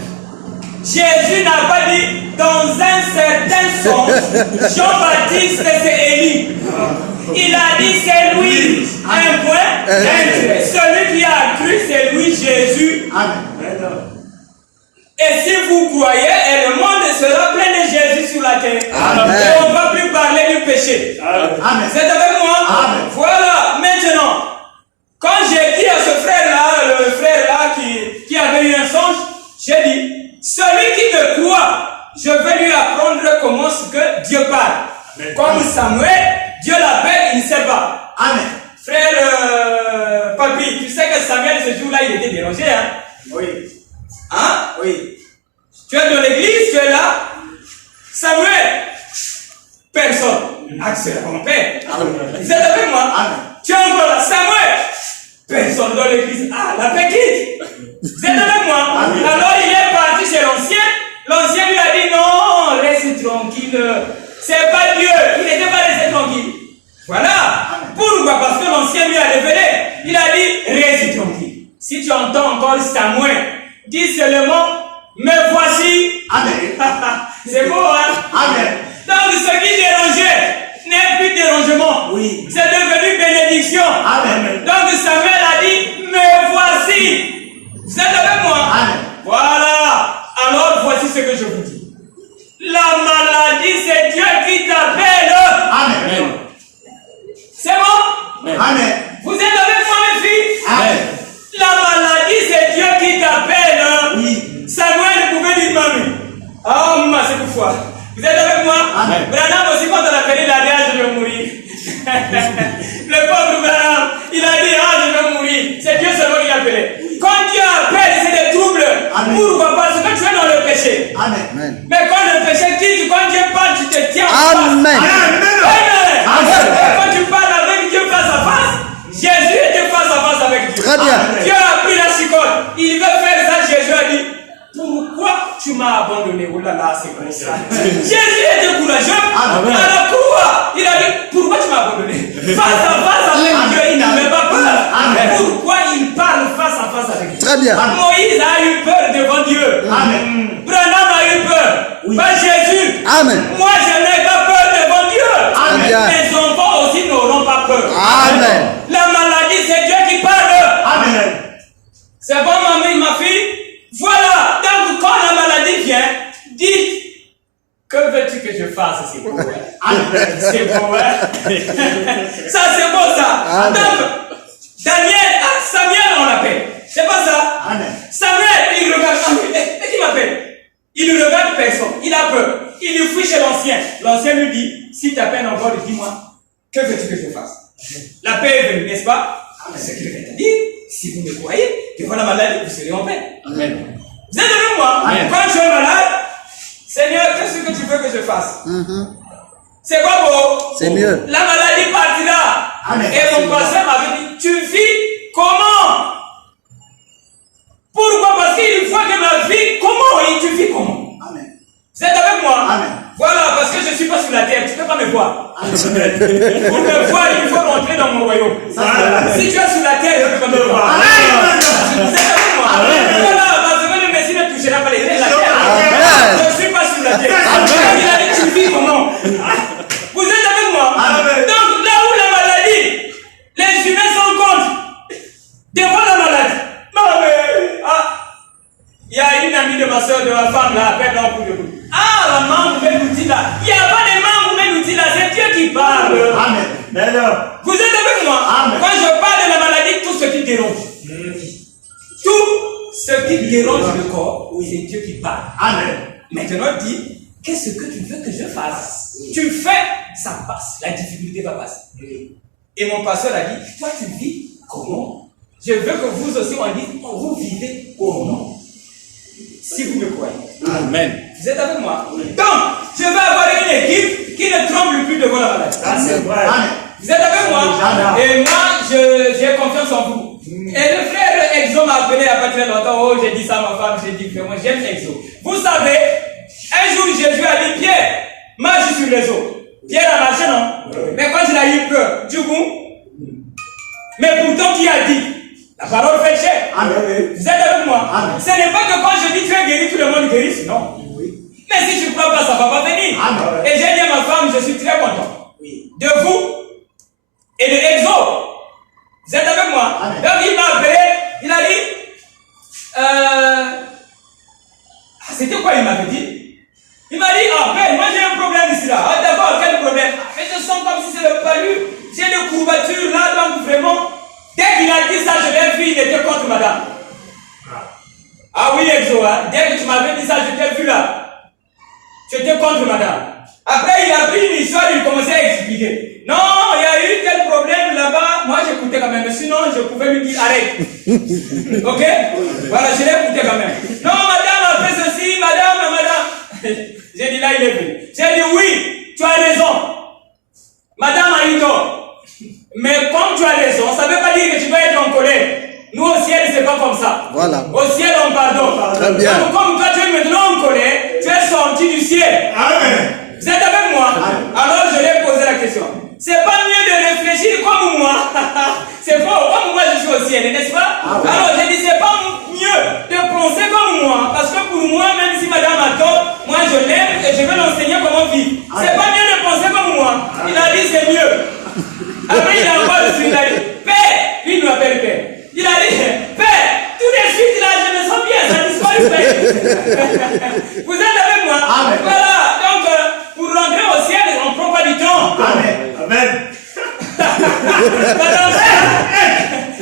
Jésus n'a pas dit, dans un certain sens, Jean-Baptiste c'est Élie. Il a dit c'est lui. Un point, un trait. Celui qui a cru, c'est lui, Jésus. Amen. Et si vous croyez, et le monde sera plein de Jésus sur la terre. Amen. Et on ne va plus parler du péché. Amen. Vous êtes avec moi? Amen. Voilà, maintenant, quand j'ai dit à ce frère-là, le frère-là qui avait eu un songe, j'ai dit, celui qui me croit, je vais lui apprendre comment ce que Dieu parle. Amen. Comme Samuel, Dieu l'appelle, il ne sait pas. Amen. Frère Papi, tu sais que Samuel, ce jour-là, il était dérangé, hein? Oui. Hein? Oui. Tu es dans l'église, tu es là. Samuel, personne. Ah, c'est mon père. Vous êtes avec moi? Tu es encore là. Samuel, personne dans l'église. Ah, la petite. Vous êtes avec moi? Alors il est parti chez l'ancien. L'ancien lui a dit non, reste tranquille. C'est pas Dieu. Il n'était pas resté tranquille. Voilà. Pourquoi? Parce que l'ancien lui a révélé. Il a dit reste tranquille. Si tu entends encore Samuel, dis seulement me voici. Amen. C'est beau, hein? Amen. Donc ce qui dérangeait n'est plus dérangement. Oui. C'est devenu bénédiction. Amen. Donc Samuel a dit me voici. Vous êtes avec moi? Amen. Voilà. Alors voici ce que je vous dis. La maladie, c'est Dieu qui t'appelle. Amen. C'est bon? Amen. Vous êtes avec moi, mes filles? Amen. La maladie, c'est Dieu qui t'appelle. Oui. Samuel pouvait dire mamie. Ah, c'est pourquoi. Vous êtes avec moi? Amen. Branham aussi, quand on a appelé la déage, je vais mourir. Le pauvre Branham, il a dit, ah, je vais mourir. C'est Dieu seulement qui l'a appelé. Quand Dieu appelle, c'est des troubles. Amen. Pourquoi? Parce que tu es dans le péché. Amen. Mais quand le péché quitte, quand Dieu parle, tu te tiens. Amen. Amen. Quand tu parles avec Dieu face à face, Jésus était face à face avec Dieu. Très bien. Dieu a pris la chicotte. Il veut faire ça. Jésus a dit, pourquoi tu m'as abandonné? Oh là là, c'est comme ça. Jésus était courageux. À la croix, il a dit, pourquoi tu m'as abandonné? Face à face avec Dieu, il n'avait pas peur. Pourquoi il parle face à face avec Dieu? Très bien. Moïse a eu peur devant Dieu. Amen. Branham a eu peur. Oui. Pas Jésus. Amen. Moi, je n'ai pas peur devant Dieu. Amen. Mes enfants aussi n'auront pas peur. Amen. La maladie, c'est Dieu qui parle. Amen. C'est bon, mamie, ma fille? Voilà. Donc, quand la maladie vient, dites, que veux-tu que je fasse? C'est beau, hein? C'est beau, hein? Ça, c'est beau, ça. Amen. Donc, Samuel, on l'appelle. C'est pas ça? Amen. Samuel, il regarde. Et qui m'appelle? Il ne regarde personne. Il a peur. Il lui fuit chez l'ancien. L'ancien lui dit, si tu appelles encore, dis-moi, que veux-tu que je fasse? La paix est venue, n'est-ce pas? C'est ce qu'il vient de dire. Si vous me croyez, devant la maladie, vous serez en paix. Amen. Vous êtes avec moi? Amen. Quand je suis malade, Seigneur, qu'est-ce que tu veux que je fasse? C'est quoi beau? C'est mieux. La maladie partira. Amen. Et mon pasteur m'avait dit, tu vis comment? Pourquoi? Parce qu'il faut que ma vie, comment? Et tu vis comment? Amen. Vous êtes avec moi? Amen. Voilà, parce que je ne suis pas sur la terre, tu ne peux pas me voir. Pour me voir, il faut rentrer dans mon royaume. Si tu es sur la terre, tu peux pas me voir. Amen. Vous êtes avec moi? Amen. Voilà, parce que le Messie ne touchera pas les terres. Je ne suis pas sur la terre. Amen. Il a dit, tu vis comment? Vous êtes avec moi? Amen. Donc, là où la maladie, les humains sont contre, devant la maladie. Il y a une amie de ma soeur, de ma femme, là, appelle dans pour nous. Ah, la membre l'outil là. Il n'y a pas de membre l'outil là, c'est Dieu qui parle. Amen. Vous êtes avec moi? Amen. Quand je parle de la maladie, tout ce qui dérange. Tout ce qui dérange le corps, c'est Dieu qui parle. Amen. Maintenant, dis, qu'est-ce que tu veux que je fasse? Tu fais, ça passe. La difficulté va passer. Et mon pasteur a dit, toi tu vis comment? Je veux que vous aussi on dise, vous vivez comment? Si vous me croyez. Amen. Vous êtes avec moi? Donc, je vais avoir une équipe qui ne tremble plus devant la maladie. Amen. Vous êtes avec moi? Amen. Et moi, j'ai confiance en vous. Et le frère Exo m'a appelé il n'y a pas très longtemps. Oh, j'ai dit ça à ma femme, j'ai dit vraiment, j'aime Exo. Vous savez, un jour Jésus a dit, Pierre, marche sur les eaux. Pierre a marché, non? Mais quand il a eu peur, du coup, mais pourtant qui a dit? La parole fait chair. Amen. Vous êtes avec moi? Amen. Ce n'est pas que quand je dis tu es guéri, tout le monde guérit. Non. Oui. Mais si tu ne crois pas, ça ne va pas venir. Amen. Et j'ai dit à ma femme, je suis très content de vous et de Exo. Vous êtes avec moi? Amen. Donc il m'a appelé, il a dit, c'était quoi il m'avait dit? Il m'a dit, ben, moi j'ai un problème ici là. Ah, d'abord, quel problème? Mais je sens comme si c'est le palu. J'ai des courbatures là, donc vraiment. Dès qu'il a dit ça, je l'ai vu, il était contre madame. Ah oui, Exo, hein? Dès que tu m'avais dit ça, je t'ai vu là. Tu étais contre madame. Après, il a pris une histoire, il commençait à expliquer. Non, il y a eu tel problème là-bas. Moi, j'écoutais quand même. Mais sinon, je pouvais lui dire arrête. Ok? Voilà, je l'ai écouté quand même. Non, madame a fait ceci, madame. J'ai dit là, il est venu. J'ai dit oui, tu as raison. Madame a eu tort. Mais comme tu as raison, ça ne veut pas dire que tu dois être en colère. Nous au ciel, c'est pas comme ça. Voilà. Au ciel, on pardonne. Très bien. Donc, comme toi, tu es maintenant en colère, tu es sorti du ciel. Amen. Vous êtes avec moi? Alors, je lui ai posé la question. C'est pas mieux de réfléchir comme moi. C'est faux. Comme moi, je suis au ciel, n'est-ce pas? Alors, j'ai dit, c'est pas mieux de penser comme moi. Parce que pour moi, même si madame a tort, moi, je l'aime et je vais l'enseigner comment vivre. C'est pas mieux de penser comme moi. Il a dit, c'est mieux. Après, il a envoyé le suite, il a dit, Père, lui, il m'appelle Père. Il a dit, Père, tout de suite, là, je me sens bien satisfait, Père. Vous êtes avec moi? Amen. Voilà. Donc, pour rentrer au ciel, on ne prend pas du temps. Amen. Amen. Madame,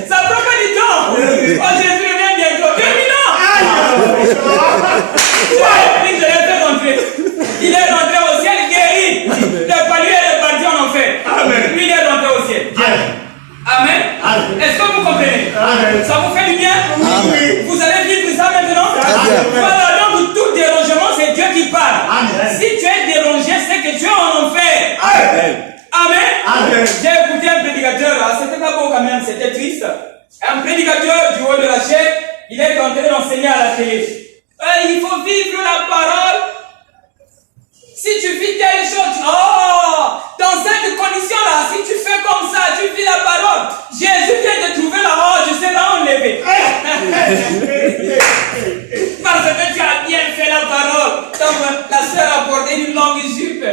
ça prend pas du temps. Oh, Jésus revient bientôt. 2 minutes. Je l'ai fait rentrer. Il est rentré au ciel guéri. Le lui est parti en enfer. Amen. Lui, il est rentré au ciel. Amen. Amen. Est-ce que vous comprenez? Amen. Ça vous fait du bien? Oui. Vous allez vivre ça maintenant? bien. Voilà, donc tout dérangement, c'est Dieu qui parle. Amen. Si tu es dérangé, c'est que tu es en enfer. Amen. Amen. Amen. J'ai écouté un prédicateur, c'était pas beau quand même, c'était triste. Un prédicateur du haut de la chaîne, il est en train d'enseigner à la télé. Il faut vivre la parole. Si tu vis telle chose, dans cette condition-là, si tu fais comme ça, tu vis la parole, Jésus vient de trouver là-haut, tu seras enlevé. Parce que tu as bien fait la parole. Donc, la sœur a porté une longue jupe.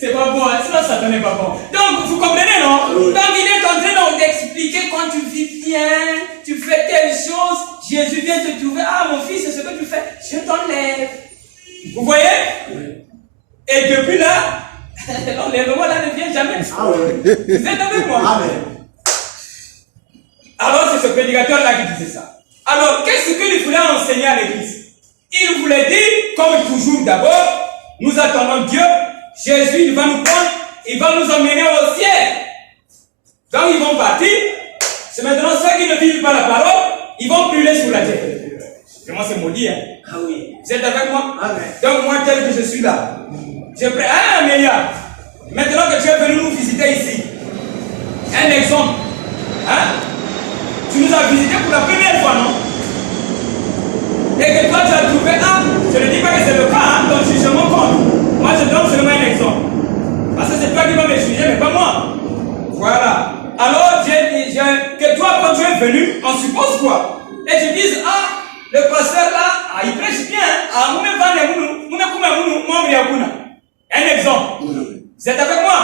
C'est pas bon, sinon ça n'est pas bon. Donc, vous comprenez, non? Donc, il est en train d'expliquer quand tu vis bien, tu fais telle chose, Jésus vient te trouver. Ah, mon fils, c'est ce que tu fais, je t'enlève. Vous voyez? Et depuis là, l'enlèvement là ne vient jamais. Vous êtes avec moi? Alors, c'est ce prédicateur-là qui disait ça. Alors, qu'est-ce qu'il voulait enseigner à l'église? Il voulait dire, comme toujours d'abord, nous attendons Dieu, Jésus, il va nous prendre, il va nous emmener au ciel. Donc, ils vont partir. C'est maintenant ceux qui ne vivent pas la parole, ils vont brûler sur la terre. Vraiment, c'est maudit, hein? Ah oui. Vous êtes avec moi? Amen. Donc, moi, tel que je suis là, j'ai pris un milliard. Maintenant que tu es venu nous visiter ici, un exemple, hein? Tu nous as visité pour la première fois, non? Et que toi, tu as trouvé, je ne dis pas que c'est le cas, hein, donc je m'en compte. Moi, je donne seulement un exemple. Parce que c'est toi qui vas me juger, mais pas moi. Voilà. Alors, que toi, quand tu es venu, on suppose quoi? Et tu dises, le pasteur là, il prêche bien, un exemple. Vous êtes avec moi?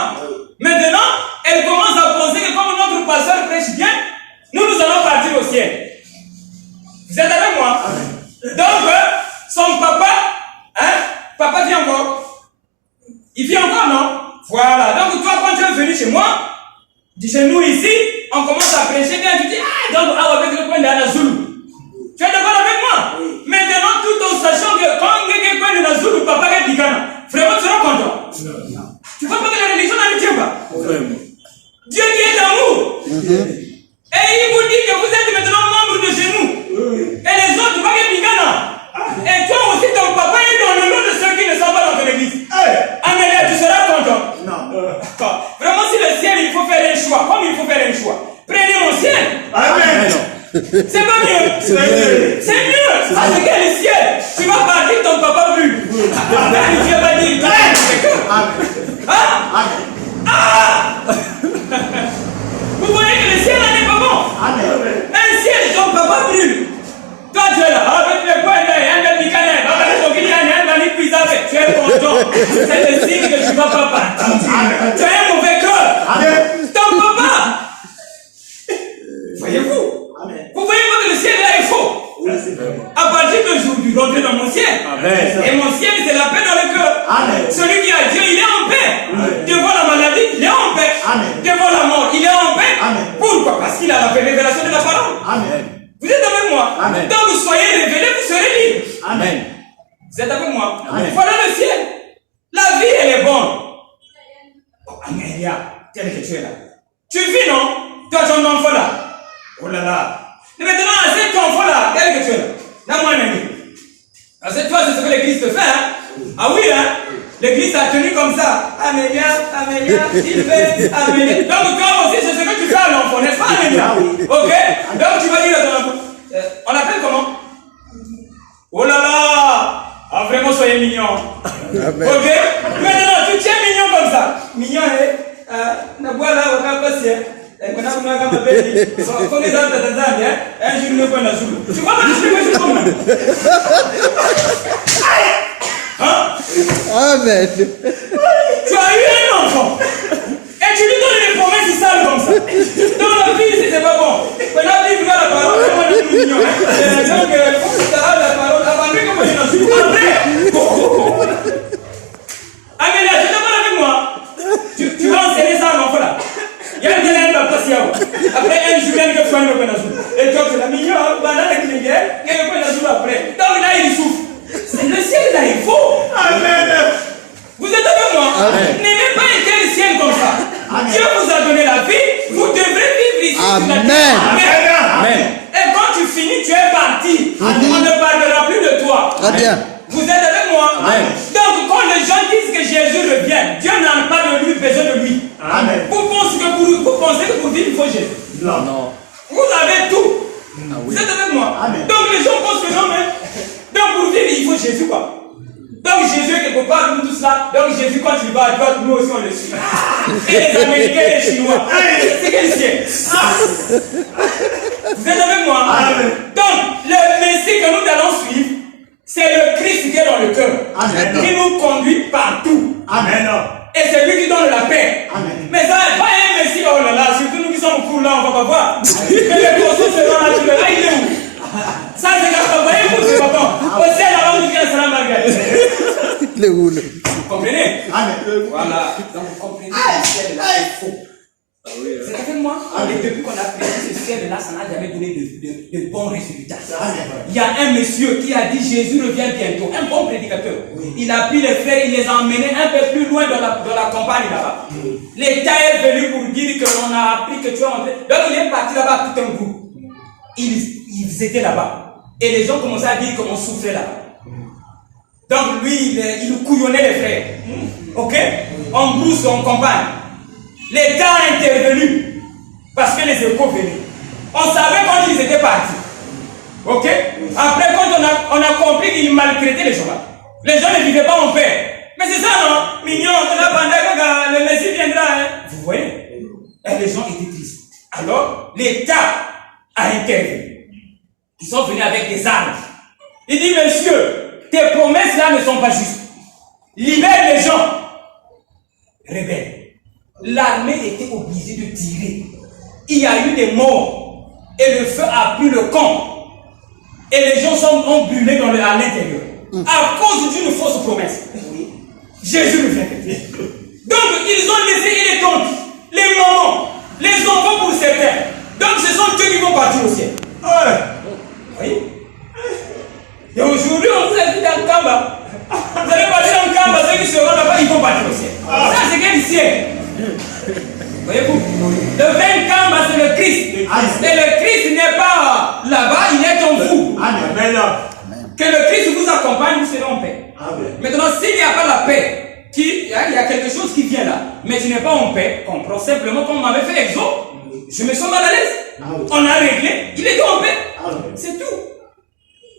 Maintenant, elle commence à penser que comme notre pasteur prêche bien, nous allons partir au ciel. Vous êtes avec moi? Donc, son papa, papa vient encore. Il vient encore, non? Voilà. Donc, toi, quand tu es venu chez moi, chez nous ici, on commence à prêcher bien. Tu dis, donc, avec le point de la Zulu. Tu es d'accord avec moi? Maintenant, tout en sachant que quand quelqu'un est dans la Zulu, papa est Bigana, vraiment, tu seras content. Tu vois pas que la religion ne tient pas? Dieu qui est d'amour. Et il vous dit que vous êtes maintenant membre de chez nous. Et les autres, tu vas que Bigana. Et toi aussi, ton papa est dans le lot de ceux qui ne sont pas dans ton église. Amélia, tu seras content. Vraiment, si le ciel, il faut faire un choix. Comme il faut faire un choix. Prenez mon ciel. Amen. C'est pas mieux. C'est mieux. Parce que le ciel, tu vas partir, ton papa plus. Dieu va dire, vous voyez que le ciel n'est pas bon. Un ciel, ton papa brûle. Toi, tu es là, avec le coin d'œil, tu es content. C'est le signe que tu ne vas pas partir. Tu as un mauvais cœur. Ton papa. Voyez-vous? Vous voyez pas que le ciel là est faux? À partir d'aujourd'hui, rentrez dans mon ciel. Et mon ciel, c'est la paix dans le cœur. Celui qui a Dieu, il est en paix. Devant la maladie, il est en paix. Devant la mort, il est en paix. Pourquoi? Parce qu'il a la révélation de la parole. Vous êtes avec moi? Donc vous soyez révélés, vous serez libres. Vous êtes avec moi? Voilà le ciel. La vie, elle est bonne. Amélia, tel que tu es là. Tu vis, non? Toi, ton enfant là. Oh là là. Mais maintenant, cet enfant là, tel que tu es là. Donne-moi un ami. Parce que c'est ce que l'Église te fait, hein? Ah oui, hein? L'Église a tenu comme ça. Amélia, Amélia, il fait, Amélia. Donc, toi aussi, c'est ce que tu fais à l'enfant, n'est-ce pas, Amélia? Ok? Donc, tu vas dire à ton enfant, on l'appelle comment? Oh là là! Ah, vraiment, soyez mignon. Amen. Ok? Maintenant, tu tiens mignon comme ça. Mignon, na bois là, on va passer. On a un peu de temps. On est dans la Tanzanie, un jour, nous prenons la soupe. Tu vois, je suis comme ça. Hein? Amen. Tu as eu un enfant. Et tu lui donnes des promesses sales comme ça. Donc la fille, c'était pas bon. Maintenant, tu lui donnes la parole, comment on est mignon. Donc, faut que tu as la parole. Avant lui, comment il est dans le après. Amélia, tu t'es pas avec moi. Tu vas enseigner ça à l'enfant là. Il y a un délai de la patience. Après, un jour, il y a une fois, il va et donc, la mignon, pendant la clinique, il va la jour après. Donc là, il souffre. C'est le ciel là, il faut. Amen. Vous êtes avec moi? N'aimez pas un tel ciel comme ça. Dieu vous a donné la vie, vous devrez vivre ici. Amen. Amen. Et quand tu finis, tu es parti. On ne parlera plus de toi. Très bien. Vous êtes avec moi? Amen. Donc, quand les gens disent que Jésus revient, Dieu n'a pas de lui, besoin de lui. Amen. Vous pensez que pour vivre, il faut Jésus. Non. Vous avez tout. Vous êtes avec moi? Amen. Donc, les gens pensent que non, mais. Donc, pour vivre, il faut Jésus, quoi. Donc Jésus est quelque part, nous tous là. Donc Jésus, quand il va à droite, nous aussi on le suit. Et les Américains et les Chinois. C'est quel ciel? Vous êtes avec moi? Amen. Donc, le Messie que nous allons suivre, c'est le Christ qui est dans le cœur. Amen. Qui nous conduit partout. Amen. Et c'est lui qui donne la paix. Amen. Mais ça n'est pas un Messie, oh là là, surtout nous qui sommes au cours là, on ne va pas voir. Mais les courses seront là, tu verras, il est où? Ça c'est la voyez-vous, c'est pas bon. Au ciel, là, on nous dit un salam marguerite. Le roule. Vous comprenez? Amen. Voilà. Donc vous comprenez que le ciel là est faux. C'est avec moi. Et depuis qu'on a prêché ce ciel là, ça n'a jamais donné de bons résultats. Il y a un monsieur qui a dit Jésus revient bientôt. Un bon prédicateur. Il a pris les frères, il les a emmenés un peu plus loin dans la campagne là-bas. L'État est venu pour dire qu'on a appris que tu es entré. Donc il est parti là-bas tout un groupe. Ils étaient là-bas. Et les gens commençaient à dire qu'on souffrait là-bas. Donc lui, il couillonnait les frères. Ok? En brousse, en campagne. L'État a intervenu. Parce que les échos venaient. On savait quand ils étaient partis. Ok? Après, quand on a compris qu'ils maltraitaient les gens là. Les gens ne vivaient pas en paix. Mais c'est ça, non? Mignon, le Messie viendra. Hein? Vous voyez? Et les gens étaient tristes. Alors, l'État a intervenu. Ils sont venus avec des armes. Il dit, monsieur, tes promesses là ne sont pas justes. Libère les gens. Rebelle. L'armée était obligée de tirer. Il y a eu des morts. Et le feu a pris le camp. Et les gens ont brûlé à l'intérieur. À cause d'une fausse promesse. Jésus revient. Donc, ils ont laissé les tantes, les mamans, les enfants pour certains. Donc, ce sont eux qui vont partir au ciel. Voyez? Et aujourd'hui, on vous a dit dans le Kamba. Vous allez partir dans le Kamba, ceux qui seront là-bas, ils vont partir au ciel. Ça, c'est quel ciel? Voyez-vous? Le 20 Kamba, c'est le Christ. Et le Christ n'est pas là-bas, il est en vous. Amen. Que le Christ vous accompagne, vous serez en paix. Maintenant, s'il n'y a pas la paix, il y a quelque chose qui vient là, mais tu n'es pas en paix, comprends simplement comme on m'avait fait Exode. Je me sens mal à l'aise. On a réglé, il est en paix. C'est tout.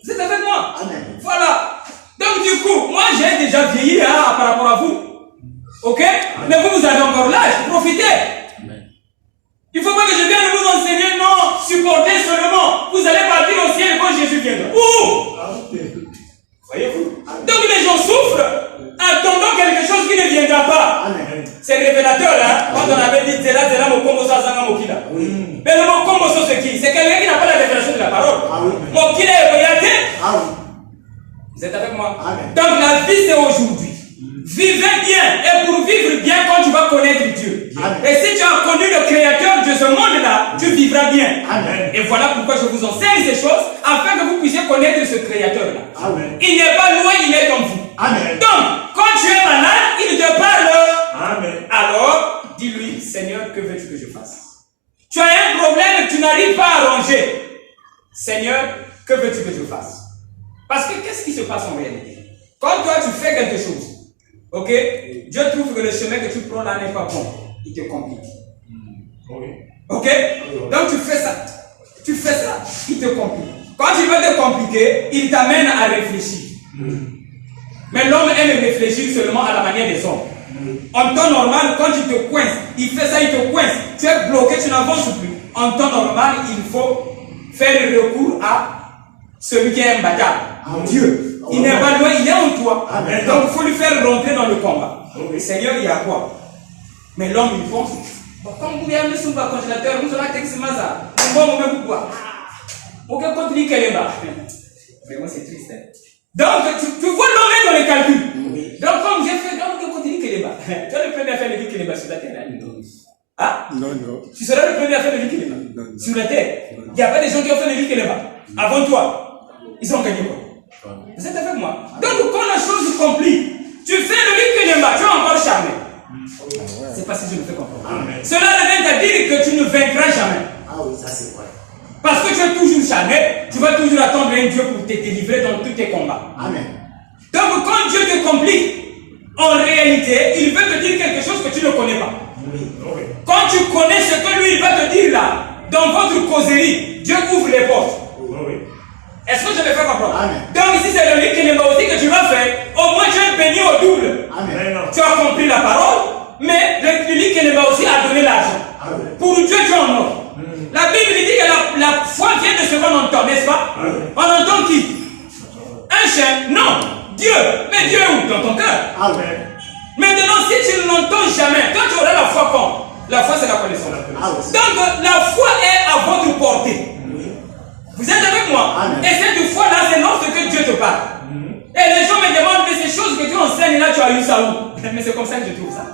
Vous êtes avec moi? Voilà. Donc du coup, moi j'ai déjà vieilli par rapport à vous. Ok? Mais vous avez encore l'âge, profitez. Il ne faut pas que je vienne vous enseigner, non, supportez seulement. Vous allez partir au ciel quand Jésus viendra. Où? Voyez-vous? Donc les gens souffrent, attendant quelque chose qui ne viendra pas. C'est révélateur, hein? Quand on avait dit Zera, Zera, Mokombo, Sazanga, Mokila. Mais le Mokombo, c'est qui? C'est quelqu'un qui n'a pas la révélation de la parole. Mokila est regardé. Vous êtes avec moi? Donc la vie, c'est aujourd'hui. Vivez bien. Et pour vivre bien, quand tu vas connaître Dieu. Et si tu as connu le Créateur de ce monde-là, tu vivras bien. Et voilà pourquoi je vous enseigne ces choses, afin que vous puissiez connaître ce Créateur-là. Il n'est pas loin, il est comme vous. Donc, quand tu es malade, il te parle. Alors, dis-lui, Seigneur, que veux-tu que je fasse? Tu as un problème que tu n'arrives pas à arranger. Seigneur, que veux-tu que je fasse? Parce que qu'est-ce qui se passe en réalité? Quand toi tu fais quelque chose, ok, Dieu trouve que le chemin que tu prends là n'est pas bon, il te complique. Ok? Donc tu fais ça, il te complique. Quand il veut te compliquer, il t'amène à réfléchir. Mais l'homme aime réfléchir seulement à la manière des hommes. En temps normal, quand il te coince, il fait ça, il te coince, tu es bloqué, tu n'avances plus. En temps normal, il faut faire le recours à celui qui est imbattable, Dieu. Il n'est pas loin, il est en toi. Donc il faut lui faire rentrer dans le combat. Seigneur, il y a quoi? Mais l'homme, il pense, comme vous avez mis sous le congélateur, vous aurez texte ça. Bon, même quoi? Aucun continue qu'elle est bas. Vraiment, c'est triste. Donc, tu vois l'homme est dans les calculs. Donc, comme j'ai fait, donc, continue qu'elle est bas. Tu es le premier à faire le lit qu'elle est bas sur la terre. Ah? Non, non. Tu seras le premier à faire le lit qu'elle est bas sur la terre. Il n'y a pas des gens qui ont fait le lit qu'elle est bas. Avant toi, ils ont gagné quoi? Vous êtes avec moi? Donc, quand la chose se complique, tu fais le lit qu'elle est bas, tu es encore charmé. C'est pas si je me fais comprendre. Cela revient à dire que tu ne vaincras jamais. Ah oui, ça c'est vrai. Parce que tu es toujours charmé, tu vas toujours attendre un Dieu pour te délivrer dans tous tes combats. Amen. Donc quand Dieu te complique, en réalité, il veut te dire quelque chose que tu ne connais pas. Quand tu connais ce que lui il va te dire là, dans votre causerie, Dieu ouvre les portes. Est-ce que je me fais comprendre? Amen. Donc si c'est le lit qui n'est pas aussi que tu vas faire, au moins tu es béni au double. Amen. Tu as compris la parole, mais le lit qui n'est pas aussi a donné l'argent. Pour Dieu, tu es en or. La Bible dit que la foi vient de ce qu'on entend, n'est-ce pas? On entend qui? Un chien? Non. Dieu. Mais Dieu est où? Dans ton cœur. Maintenant, si tu ne l'entends jamais, quand tu auras la foi comme? La foi, c'est la connaissance. Donc, la foi est à votre portée. Vous êtes avec moi? Et cette foi-là, c'est lorsque Dieu te parle. Et les gens me demandent, mais ces choses que tu enseignes là, tu as eu ça où? Mais c'est comme ça que je trouve ça.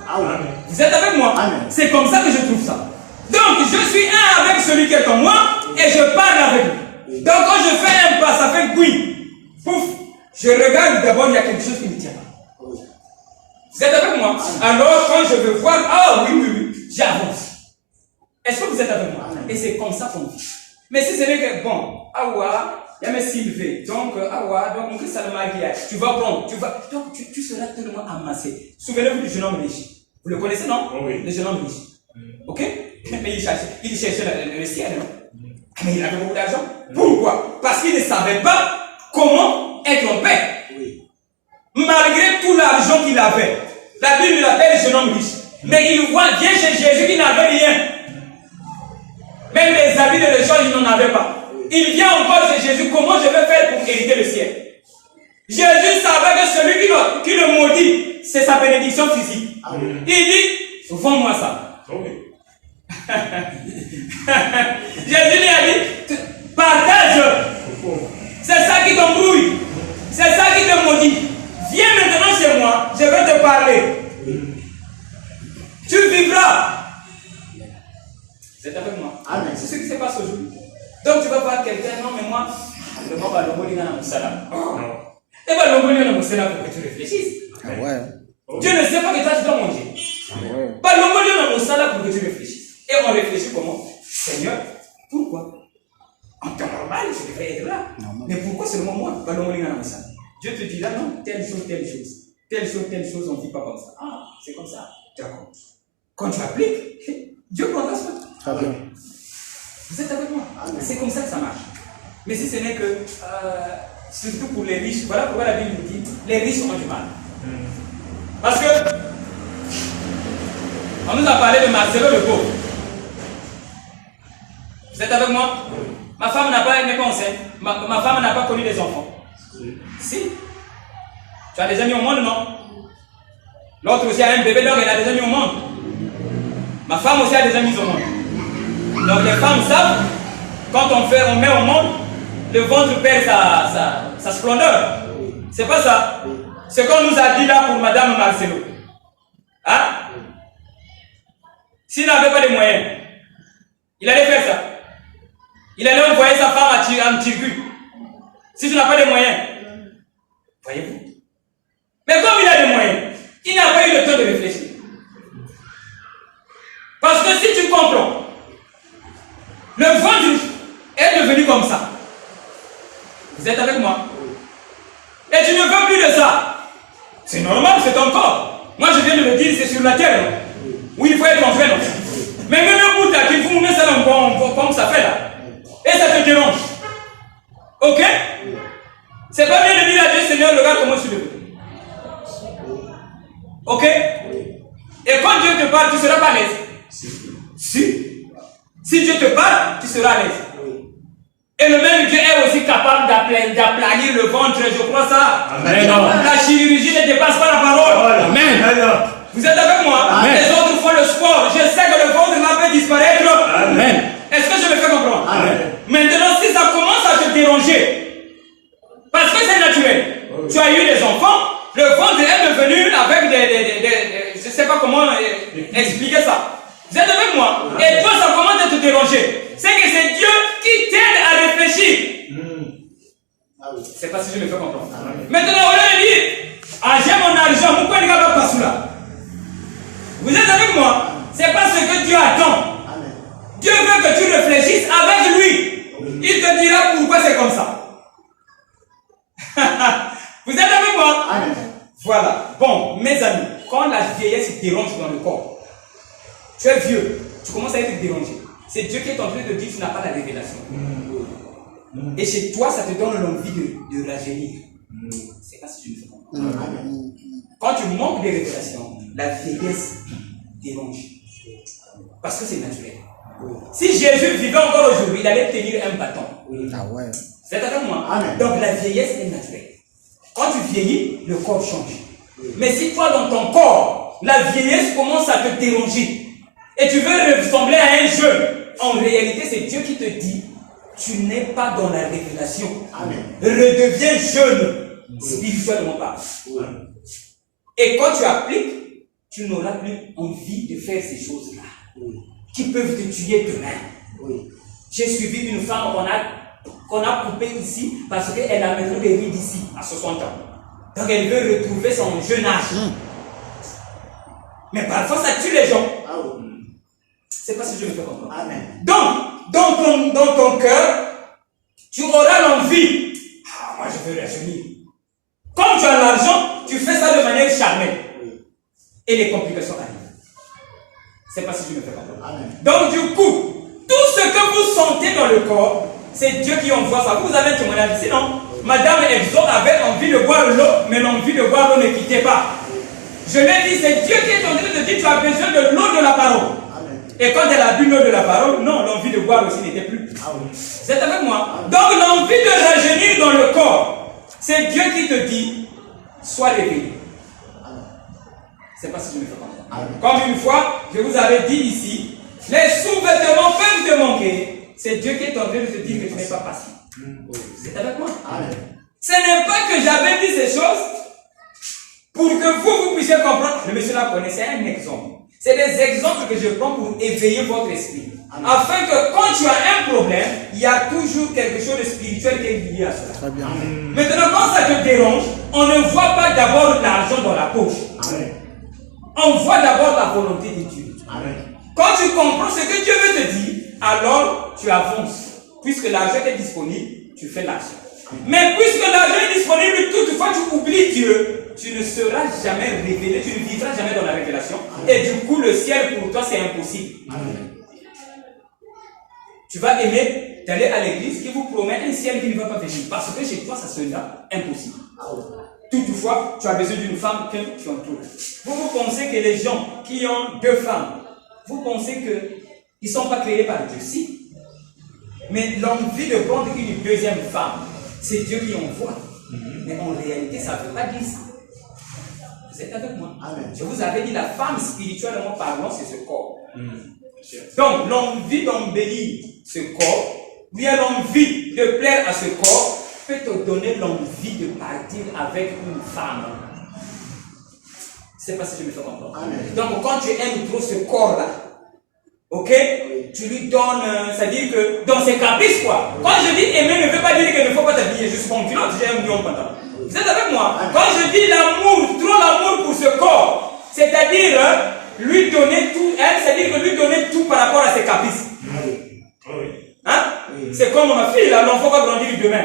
Vous êtes avec moi? C'est comme ça que je trouve ça. Donc, je suis un avec celui qui est en moi et je parle avec lui. Donc, quand je fais un pas, ça fait oui. Pouf. Je regarde d'abord, il y a quelque chose qui ne tient pas. Vous êtes avec moi? Alors, quand je veux voir, ah oui, j'avance. Est-ce que vous êtes avec moi? Et c'est comme ça qu'on vit. Mais si ce n'est que, bon, awa, il y a mes Sylvain. Donc, awa, donc, on ça le mariage. Tu vas prendre, donc, tu seras tellement amassé. Souvenez-vous du jeune homme riche. Vous le connaissez, non? Oui. Le jeune homme riche. Ok? Mais il cherchait le ciel, non? Mais il avait beaucoup d'argent. Pourquoi? Parce qu'il ne savait pas comment être en paix. Malgré tout l'argent qu'il avait. La Bible l'appelle jeune homme riche. Mais il vient chez Jésus qui n'avait rien. Même les habits de l'échange, il n'en avait pas. Il vient encore chez Jésus. Comment je vais faire pour hériter le ciel? Jésus savait que celui qui le maudit, c'est sa bénédiction physique. Il dit, vends-moi ça. Jésus lui a dit, partage. C'est ça qui t'embrouille. C'est ça qui te maudit. Viens maintenant chez moi, je vais te parler. Tu vivras. Vous êtes avec moi? C'est ce qui se passe aujourd'hui. Donc tu vas voir quelqu'un, non mais moi, je vais pas l'envoyer dans mon salade. Et va l'envoyer dans mon salade pour que tu réfléchisses. Dieu ne sait pas que toi tu dois manger. Pas l'envoyer dans mon salade pour que tu réfléchisses. Et on réfléchit comment? Seigneur, pourquoi? En temps normal, je devrais être là. Mais pourquoi seulement moi? Pas l'envoyer dans mon salade. Dieu te dira non, telle chose, on ne vit pas comme ça. Ah, c'est comme ça. D'accord. Quand tu appliques, Dieu prendra soin. Très bien. Vous êtes avec moi? C'est comme ça que ça marche. Mais si ce n'est que, surtout pour les riches, voilà pourquoi la Bible dit, les riches ont du mal. Parce que, on nous a parlé de Marcelo le pauvre. Vous êtes avec moi? Ma femme n'est pas enceinte. Ma femme n'a pas connu des enfants. Si. Tu as des amis au monde, non? L'autre aussi a un bébé, donc elle a des amis au monde. Ma femme aussi a des amis au monde. Donc les femmes savent, quand on met au monde, le ventre perd sa splendeur. C'est pas ça. Ce qu'on nous a dit là pour Madame Marcelo. Hein? S'il n'avait pas de moyens, il allait faire ça. Il allait envoyer sa femme en Turquie. Si tu n'as pas de moyens, voyez-vous. Mais comme il a des moyens, il n'a pas eu le temps de réfléchir. Parce que si tu comprends, le ventre est devenu comme ça. Vous êtes avec moi? Et tu ne veux plus de ça. C'est normal, c'est ton corps. Moi, je viens de le dire, c'est sur la terre. Non? Oui, il faut être en fait. Non? Mais même un bout là, il faut mettre ça comme ça fait là. Et ça te dérange. Ok? C'est pas bien de dire à Dieu, Seigneur, regarde comment je suis levé. Ok? Et quand Dieu te parle, tu seras pas à l'aise. Si Dieu te parle, tu seras à l'aise. Et le même Dieu est aussi capable d'aplanir le ventre, je crois ça. Amen. La chirurgie ne dépasse pas la parole. Amen. Vous êtes avec moi? Amen. Les autres font le sport. Je sais que le ventre là peut disparaître. Amen. Est-ce que je me fais comprendre? Amen. Maintenant, si ça commence à te déranger, parce que c'est naturel, tu as eu des enfants, le ventre est devenu avec je ne sais pas comment expliquer ça. Vous êtes avec moi? Et toi, ça commence à te déranger. C'est que c'est Dieu qui t'aide à réfléchir. C'est pas si je me fais comprendre. Maintenant, on va dire, ah, j'ai mon argent, pourquoi il n'y a pas de là? Vous êtes avec moi? C'est parce que Dieu attend. Dieu veut que tu réfléchisses avec lui. Il te dira pourquoi c'est comme ça. Vous êtes avec moi? Voilà. Bon, mes amis, quand la vieillesse dérange dans le corps, tu es vieux, tu commences à être dérangé. C'est Dieu qui est en train de dire que tu n'as pas la révélation. Et chez toi, ça te donne l'envie de rajeunir. C'est pas si je me fais comprendre. Quand tu manques de révélation, la vieillesse dérange. Parce que c'est naturel. Si Jésus vivait encore aujourd'hui, il allait tenir un bâton. Ah ouais. Vous êtes avec moi? Amen. Donc la vieillesse est naturelle. Quand tu vieillis, le corps change. Mais si toi, dans ton corps, la vieillesse commence à te déranger, et tu veux ressembler à un jeune, en réalité, c'est Dieu qui te dit, tu n'es pas dans la révélation. Amen. Redeviens jeune, spirituellement parlant. Et quand tu appliques, tu n'auras plus envie de faire ces choses-là, qui peuvent te tuer demain. J'ai suivi une femme qu'on a coupée ici, parce qu'elle a maintenant des rides ici, à 60 ans. Donc elle veut retrouver son jeune âge. Mais parfois, ça tue les gens. C'est pas si je me fais comprendre. Amen. Donc, dans ton cœur, tu auras l'envie. Ah, moi je veux rajeunir. Comme tu as l'argent, tu fais ça de manière charnelle. Et les complications arrivent. C'est pas si je me fais comprendre. Amen. Donc du coup, tout ce que vous sentez dans le corps, c'est Dieu qui envoie ça. Vous avez un témoignage. Sinon, Madame Exo avait envie de boire l'eau, mais l'envie de boire l'eau ne quittait pas. Je lui ai dit, c'est Dieu qui est en train de te dire, tu as besoin de l'eau de la parole. Et quand elle a bu l'eau de la parole, non, l'envie de boire aussi n'était plus. Vous êtes avec moi? Donc l'envie de rajeunir dans le corps, c'est Dieu qui te dit, sois réveillé. C'est pas si je me fais comprendre. Comme une fois, je vous avais dit ici, les sous-vêtements peuvent te manquer. C'est Dieu qui est en train de te dire que tu n'es pas patient. Vous êtes avec moi? Ce n'est pas que j'avais dit ces choses pour que vous puissiez comprendre. Le monsieur là connaissait un exemple. C'est des exemples que je prends pour éveiller votre esprit. Afin que quand tu as un problème, il y a toujours quelque chose de spirituel qui est lié à cela. Très bien. Maintenant, quand ça te dérange, on ne voit pas d'abord l'argent dans la poche. On voit d'abord la volonté de Dieu. Quand tu comprends ce que Dieu veut te dire, alors tu avances. Puisque l'argent est disponible, tu fais l'argent. Mais puisque l'argent est disponible, toutefois tu oublies Dieu, tu ne seras jamais révélé, tu ne vivras jamais dans la révélation. Et du coup, le ciel pour toi, c'est impossible. Tu vas aimer d'aller à l'église qui vous promet un ciel qui ne va pas venir. Parce que chez toi, ça sera impossible. Toutefois, tu as besoin d'une femme qui entoure. Vous pensez que les gens qui ont deux femmes, vous pensez qu'ils ne sont pas créés par Dieu? Si. Mais l'envie de prendre une deuxième femme, c'est Dieu qui envoie. Mais en réalité, ça ne veut pas dire ça. Vous êtes avec moi? Je vous avais dit, la femme, spirituellement parlant, c'est ce corps. Donc, l'envie d'embellir ce corps, ou bien l'envie de plaire à ce corps, peut te donner l'envie de partir avec une femme. Je ne sais pas si je me fais comprendre. Donc, quand tu aimes trop ce corps-là, ok, tu lui donnes, c'est-à-dire que dans ses caprices, quoi. Quand je dis aimer, ne veut pas dire qu'il ne faut pas t'habiller juste comme tu l'as, j'ai un million de pantalons. Vous êtes avec moi? Quand je dis l'amour, trop l'amour pour ce corps, c'est-à-dire lui donner tout, c'est-à-dire que lui donner tout par rapport à ses caprices. Hein? C'est comme ma fille, là, l'enfant va grandir demain.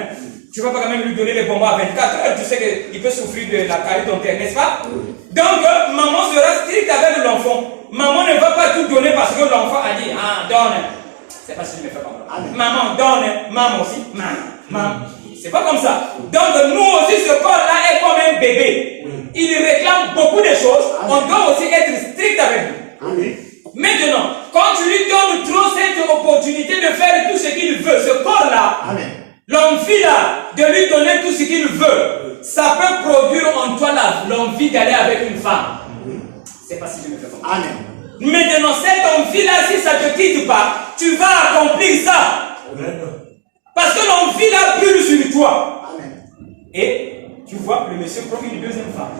Tu ne vas pas quand même lui donner les bonbons à 24 heures. Tu sais qu'il peut souffrir de la carie dentaire, n'est-ce pas? Donc, maman sera stricte avec l'enfant. Maman ne va pas tout donner parce que l'enfant a dit, ah, donne. C'est pas si je me fais comprendre. Maman, donne. Maman aussi. Maman. C'est pas comme ça. Donc, nous aussi, ce corps-là est comme un bébé. Il réclame beaucoup de choses. On doit aussi être strict avec lui. Maintenant, quand tu lui donnes trop cette opportunité de faire tout ce qu'il veut, ce corps-là, l'envie là, de lui donner tout ce qu'il veut, ça peut produire en toi l'envie d'aller avec une femme. C'est pas si je me fais comprendre. Maintenant, cette envie-là, si ça ne te quitte pas, tu vas accomplir ça. Parce que l'envie là brûle sur toi. Et tu vois, le monsieur prend une deuxième femme.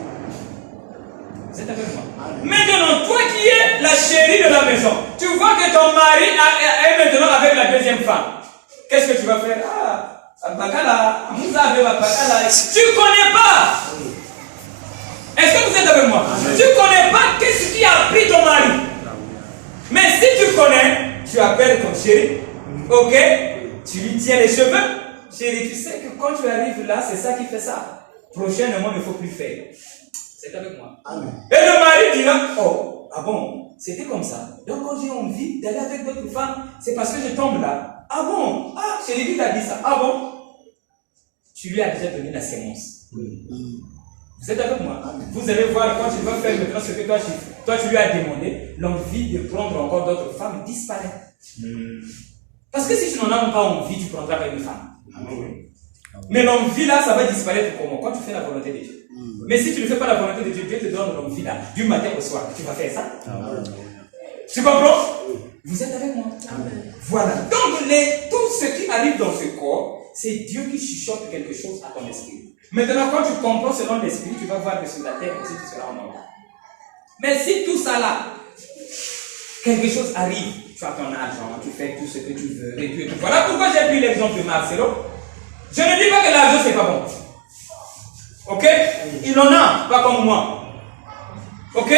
Vous êtes avec moi? Maintenant, toi qui es la chérie de la maison, tu vois que ton mari est maintenant avec la deuxième femme. Qu'est-ce que tu vas faire? Tu ne connais pas. Est-ce que vous êtes avec moi? Tu ne connais pas qu'est-ce qui a pris ton mari. Mais si tu connais, tu appelles ton chéri. Ok? Tu lui tiens les cheveux. Chérie, tu sais que quand tu arrives là, c'est ça qui fait ça. Prochainement, il ne faut plus faire. C'est avec moi. Et le mari dira, oh, ah bon, c'était comme ça. Donc quand j'ai envie d'aller avec d'autres femmes, c'est parce que je tombe là. Ah bon? Ah, chérie, qui t'a dit ça? Ah bon? Tu lui as déjà donné la sémence. Vous êtes avec moi? Vous allez voir quand il va faire maintenant ce que toi tu lui as demandé, l'envie de prendre encore d'autres femmes disparaît. Parce que si tu n'en as pas envie, tu prendras pas une femme. Mais l'envie là, ça va disparaître comment? Quand tu fais la volonté de Dieu. Mais si tu ne fais pas la volonté de Dieu, Dieu te donne l'envie là, du matin au soir. Tu vas faire ça? Tu comprends? Vous êtes avec moi? Voilà. Donc tout ce qui arrive dans ce corps, c'est Dieu qui chuchote quelque chose à ton esprit. Maintenant, quand tu comprends selon l'esprit, tu vas voir que sur la terre aussi tu seras en ordre. Mais si tout ça là, quelque chose arrive, tu as ton argent, tu fais tout ce que tu veux, et tout. Voilà pourquoi j'ai pris l'exemple de Marcelo. Je ne dis pas que l'argent c'est pas bon. Ok? Il en a, pas comme moi. Ok?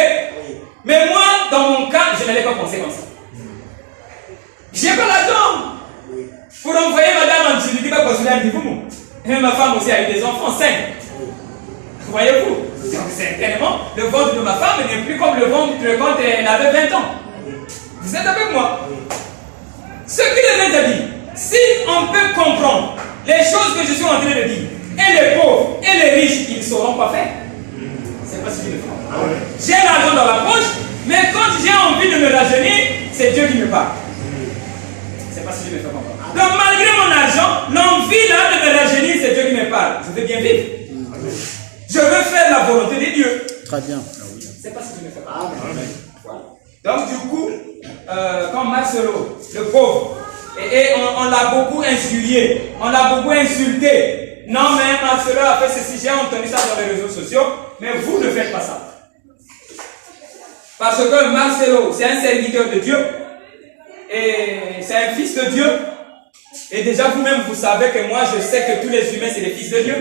Mais moi, dans mon cas, je n'allais pas penser comme ça. J'ai pas l'argent pour envoyer madame en Tunisie, pas construire un niveau. Et ma femme aussi a eu des enfants, 5. Voyez-vous? Donc certainement, le ventre de ma femme n'est plus comme le ventre quand elle avait 20 ans. Vous êtes avec moi? Ce qu'il est à dire, si on peut comprendre les choses que je suis en train de dire, et les pauvres et les riches, ils ne sauront pas faire. C'est pas ce qu'il me fait. J'ai l'argent dans la poche, mais quand j'ai envie de me rajeunir, c'est Dieu qui me parle. C'est pas ce qu'il me fait comprendre. Donc malgré mon argent, l'envie là de me rajeunir, c'est Dieu qui me parle. Je veux bien vivre. Je veux faire la volonté de Dieu. Très bien. C'est pas ce qu'il me fait comprendre. Voilà. Donc du coup, quand Marcelo, le pauvre, et on l'a beaucoup injurié, on l'a beaucoup insulté. Non mais Marcelo a fait ceci, j'ai entendu ça dans les réseaux sociaux, mais vous ne faites pas ça. Parce que Marcelo, c'est un serviteur de Dieu, et c'est un fils de Dieu. Et déjà vous-même, vous savez que moi, je sais que tous les humains, c'est des fils de Dieu.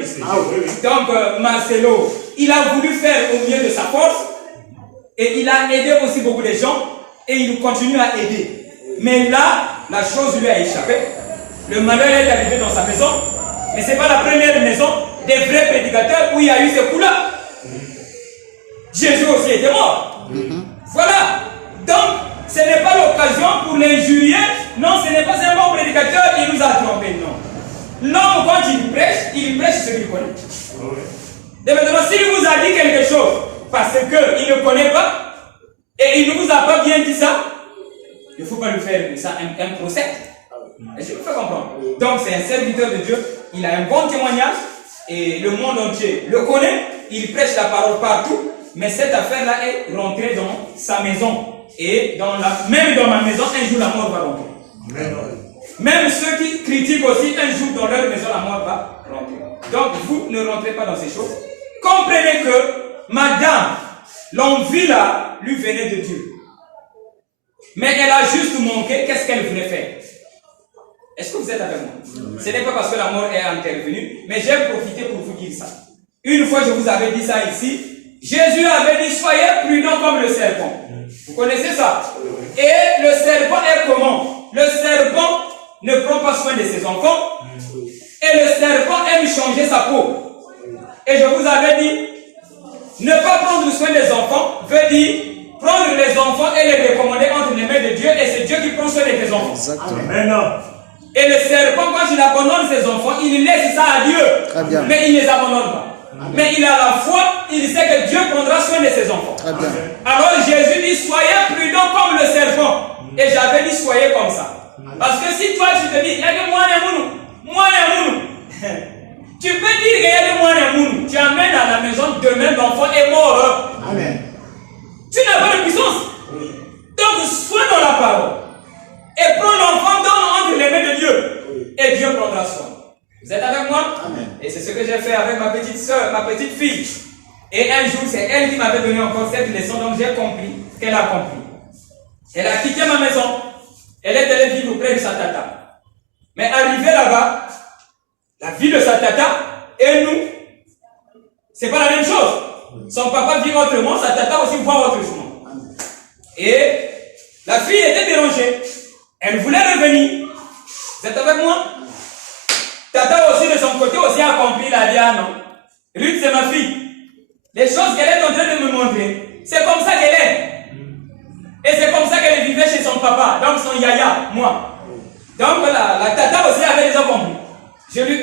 Donc Marcelo, il a voulu faire au mieux de sa force, et il a aidé aussi beaucoup de gens, et il continue à aider. Mais là, la chose lui a échappé. Le malheur est arrivé dans sa maison, mais ce n'est pas la première maison des vrais prédicateurs où il y a eu ce coup-là. Jésus aussi était mort. Voilà. Donc, ce n'est pas l'occasion pour l'injurier. Non, ce n'est pas un bon prédicateur, il nous a trompés. Non. L'homme, quand il prêche ce qu'il connaît. Et maintenant, s'il vous a dit quelque chose, parce qu'il ne connaît pas, et il ne vous a pas bien dit ça, il ne faut pas lui faire ça un procès. Je vous fais comprendre. Donc, c'est un serviteur de Dieu, il a un bon témoignage, et le monde entier le connaît, il prêche la parole partout, mais cette affaire-là est rentrée dans sa maison. Et même dans ma maison, un jour la mort va rentrer. Même ceux qui critiquent aussi, un jour dans leur maison, la mort va rentrer. Donc, vous ne rentrez pas dans ces choses. Comprenez que madame, l'envie là, lui venait de Dieu. Mais elle a juste manqué, qu'est-ce qu'elle voulait faire? Est-ce que vous êtes avec moi? Ce n'est pas parce que la mort est intervenue, mais j'ai profité pour vous dire ça. Une fois, je vous avais dit ça ici. Jésus avait dit, soyez prudents comme le serpent. Vous connaissez ça? Et le serpent est comment? Le serpent ne prend pas soin de ses enfants. Et le serpent aime changer sa peau. Et je vous avais dit, ne pas prendre soin des enfants veut dire prendre les enfants et les recommander entre les mains de Dieu, et c'est Dieu qui prend soin de tes enfants. Exactement. Amen. Et le serpent, quand il abandonne ses enfants, il laisse ça à Dieu. Très bien. Mais il ne les abandonne pas. Mais il a la foi, il sait que Dieu prendra soin de ses enfants. Très bien. Alors Jésus dit, soyez prudents comme le serpent. Et j'avais dit, soyez comme ça. Parce que si toi tu te dis, il y a des moines. Tu peux dire qu'il y a des moines. Tu amènes à la maison demain l'enfant est mort. Amen. Tu n'as pas de puissance. Donc sois dans la parole. Et prends l'enfant entre les mains de Dieu. Et Dieu prendra soin. Vous êtes avec moi? Amen. Et c'est ce que j'ai fait avec ma petite soeur, ma petite fille. Et un jour, c'est elle qui m'avait donné encore cette leçon, donc j'ai compris ce qu'elle a compris. Elle a quitté ma maison. Elle est allée vivre auprès de sa tata. Mais arrivée là-bas, la vie de sa tata et nous, c'est pas la même chose. Son papa vit autrement, sa tata aussi voit autrement. Et la fille était dérangée. Elle voulait revenir. Vous êtes avec moi? Tata aussi de son côté aussi a compris, la dit, ah non. Ruth, c'est ma fille. Les choses qu'elle est en train de me montrer, c'est comme ça qu'elle est. Et c'est comme ça qu'elle vivait chez son papa, donc son yaya, moi. Donc la tata aussi avait déjà compris. Je lui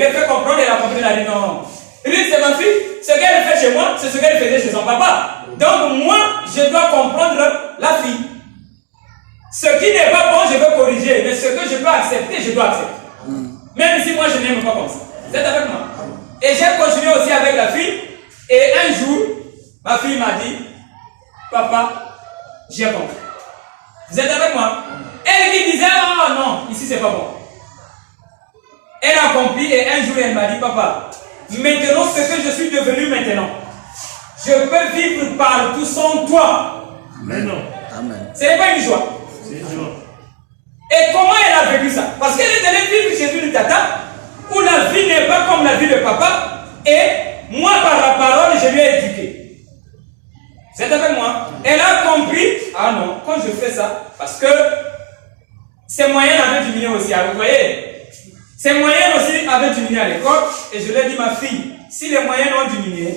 ai fait comprendre, elle a compris, elle a dit non. Ruth, c'est ma fille, ce qu'elle fait chez moi, c'est ce qu'elle faisait chez son papa. Donc moi, je dois comprendre la fille. Ce qui n'est pas bon, je veux corriger, mais ce que je peux accepter, je dois accepter. Même si moi je n'aime pas comme ça. Vous êtes avec moi? Et j'ai continué aussi avec la fille. Et un jour, ma fille m'a dit, papa, j'ai compris. Vous êtes avec moi? Elle qui disait, oh non, ici c'est pas bon. Elle a compris et un jour elle m'a dit, papa, maintenant ce que je suis devenu maintenant, je peux vivre partout sans toi. Amen. Amen. Ce n'est pas une joie. C'est une joie. Et comment elle a vécu ça? Parce qu'elle est allée vivre chez une tata où la vie n'est pas comme la vie de papa, et moi par la parole je lui ai éduqué. Vous êtes avec moi? Elle a compris, ah non, quand je fais ça, parce que ses moyens avaient diminué aussi, vous voyez? Ses moyens aussi avaient diminué à l'école, et je lui ai dit, ma fille, si les moyens ont diminué,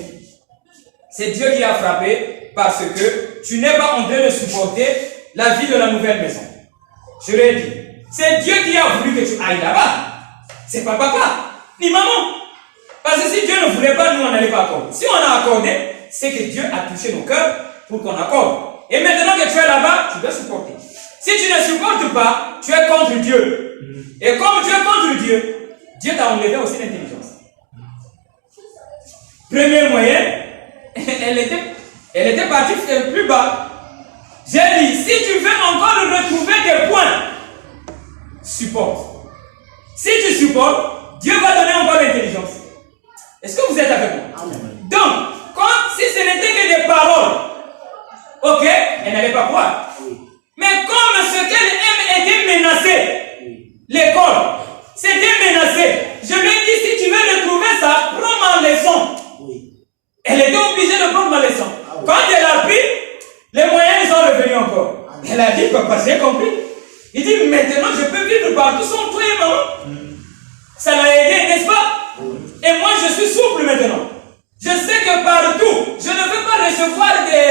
c'est Dieu qui a frappé, parce que tu n'es pas en train de supporter la vie de la nouvelle maison. Je lui ai dit, c'est Dieu qui a voulu que tu ailles là-bas. C'est pas papa, ni maman. Parce que si Dieu ne voulait pas, nous on n'allait pas accorder. Si on a accordé, c'est que Dieu a touché nos cœurs pour qu'on accorde. Et maintenant que tu es là-bas, tu dois supporter. Si tu ne supportes pas, tu es contre Dieu. Et comme tu es contre Dieu, Dieu t'a enlevé aussi l'intelligence. Premier moyen, elle était partie plus bas. J'ai dit, si tu veux encore retrouver tes points, supporte. Si tu supportes, Dieu va donner encore l'intelligence. Est-ce que vous êtes avec moi? Donc, si ce n'était que des paroles, ok, elle n'allait pas croire. Mais comme ce qu'elle aime était menacé, l'école, c'était menacé, je lui ai dit, si tu veux retrouver ça, prends ma leçon. Elle était obligée de prendre ma leçon. Quand elle a pris, les moyens sont revenus encore. Elle a dit, papa, j'ai compris. Il dit, maintenant je peux vivre partout sans toi et maman. Ça l'a aidé, n'est-ce pas? Et moi je suis souple maintenant. Je sais que partout, je ne veux pas recevoir des...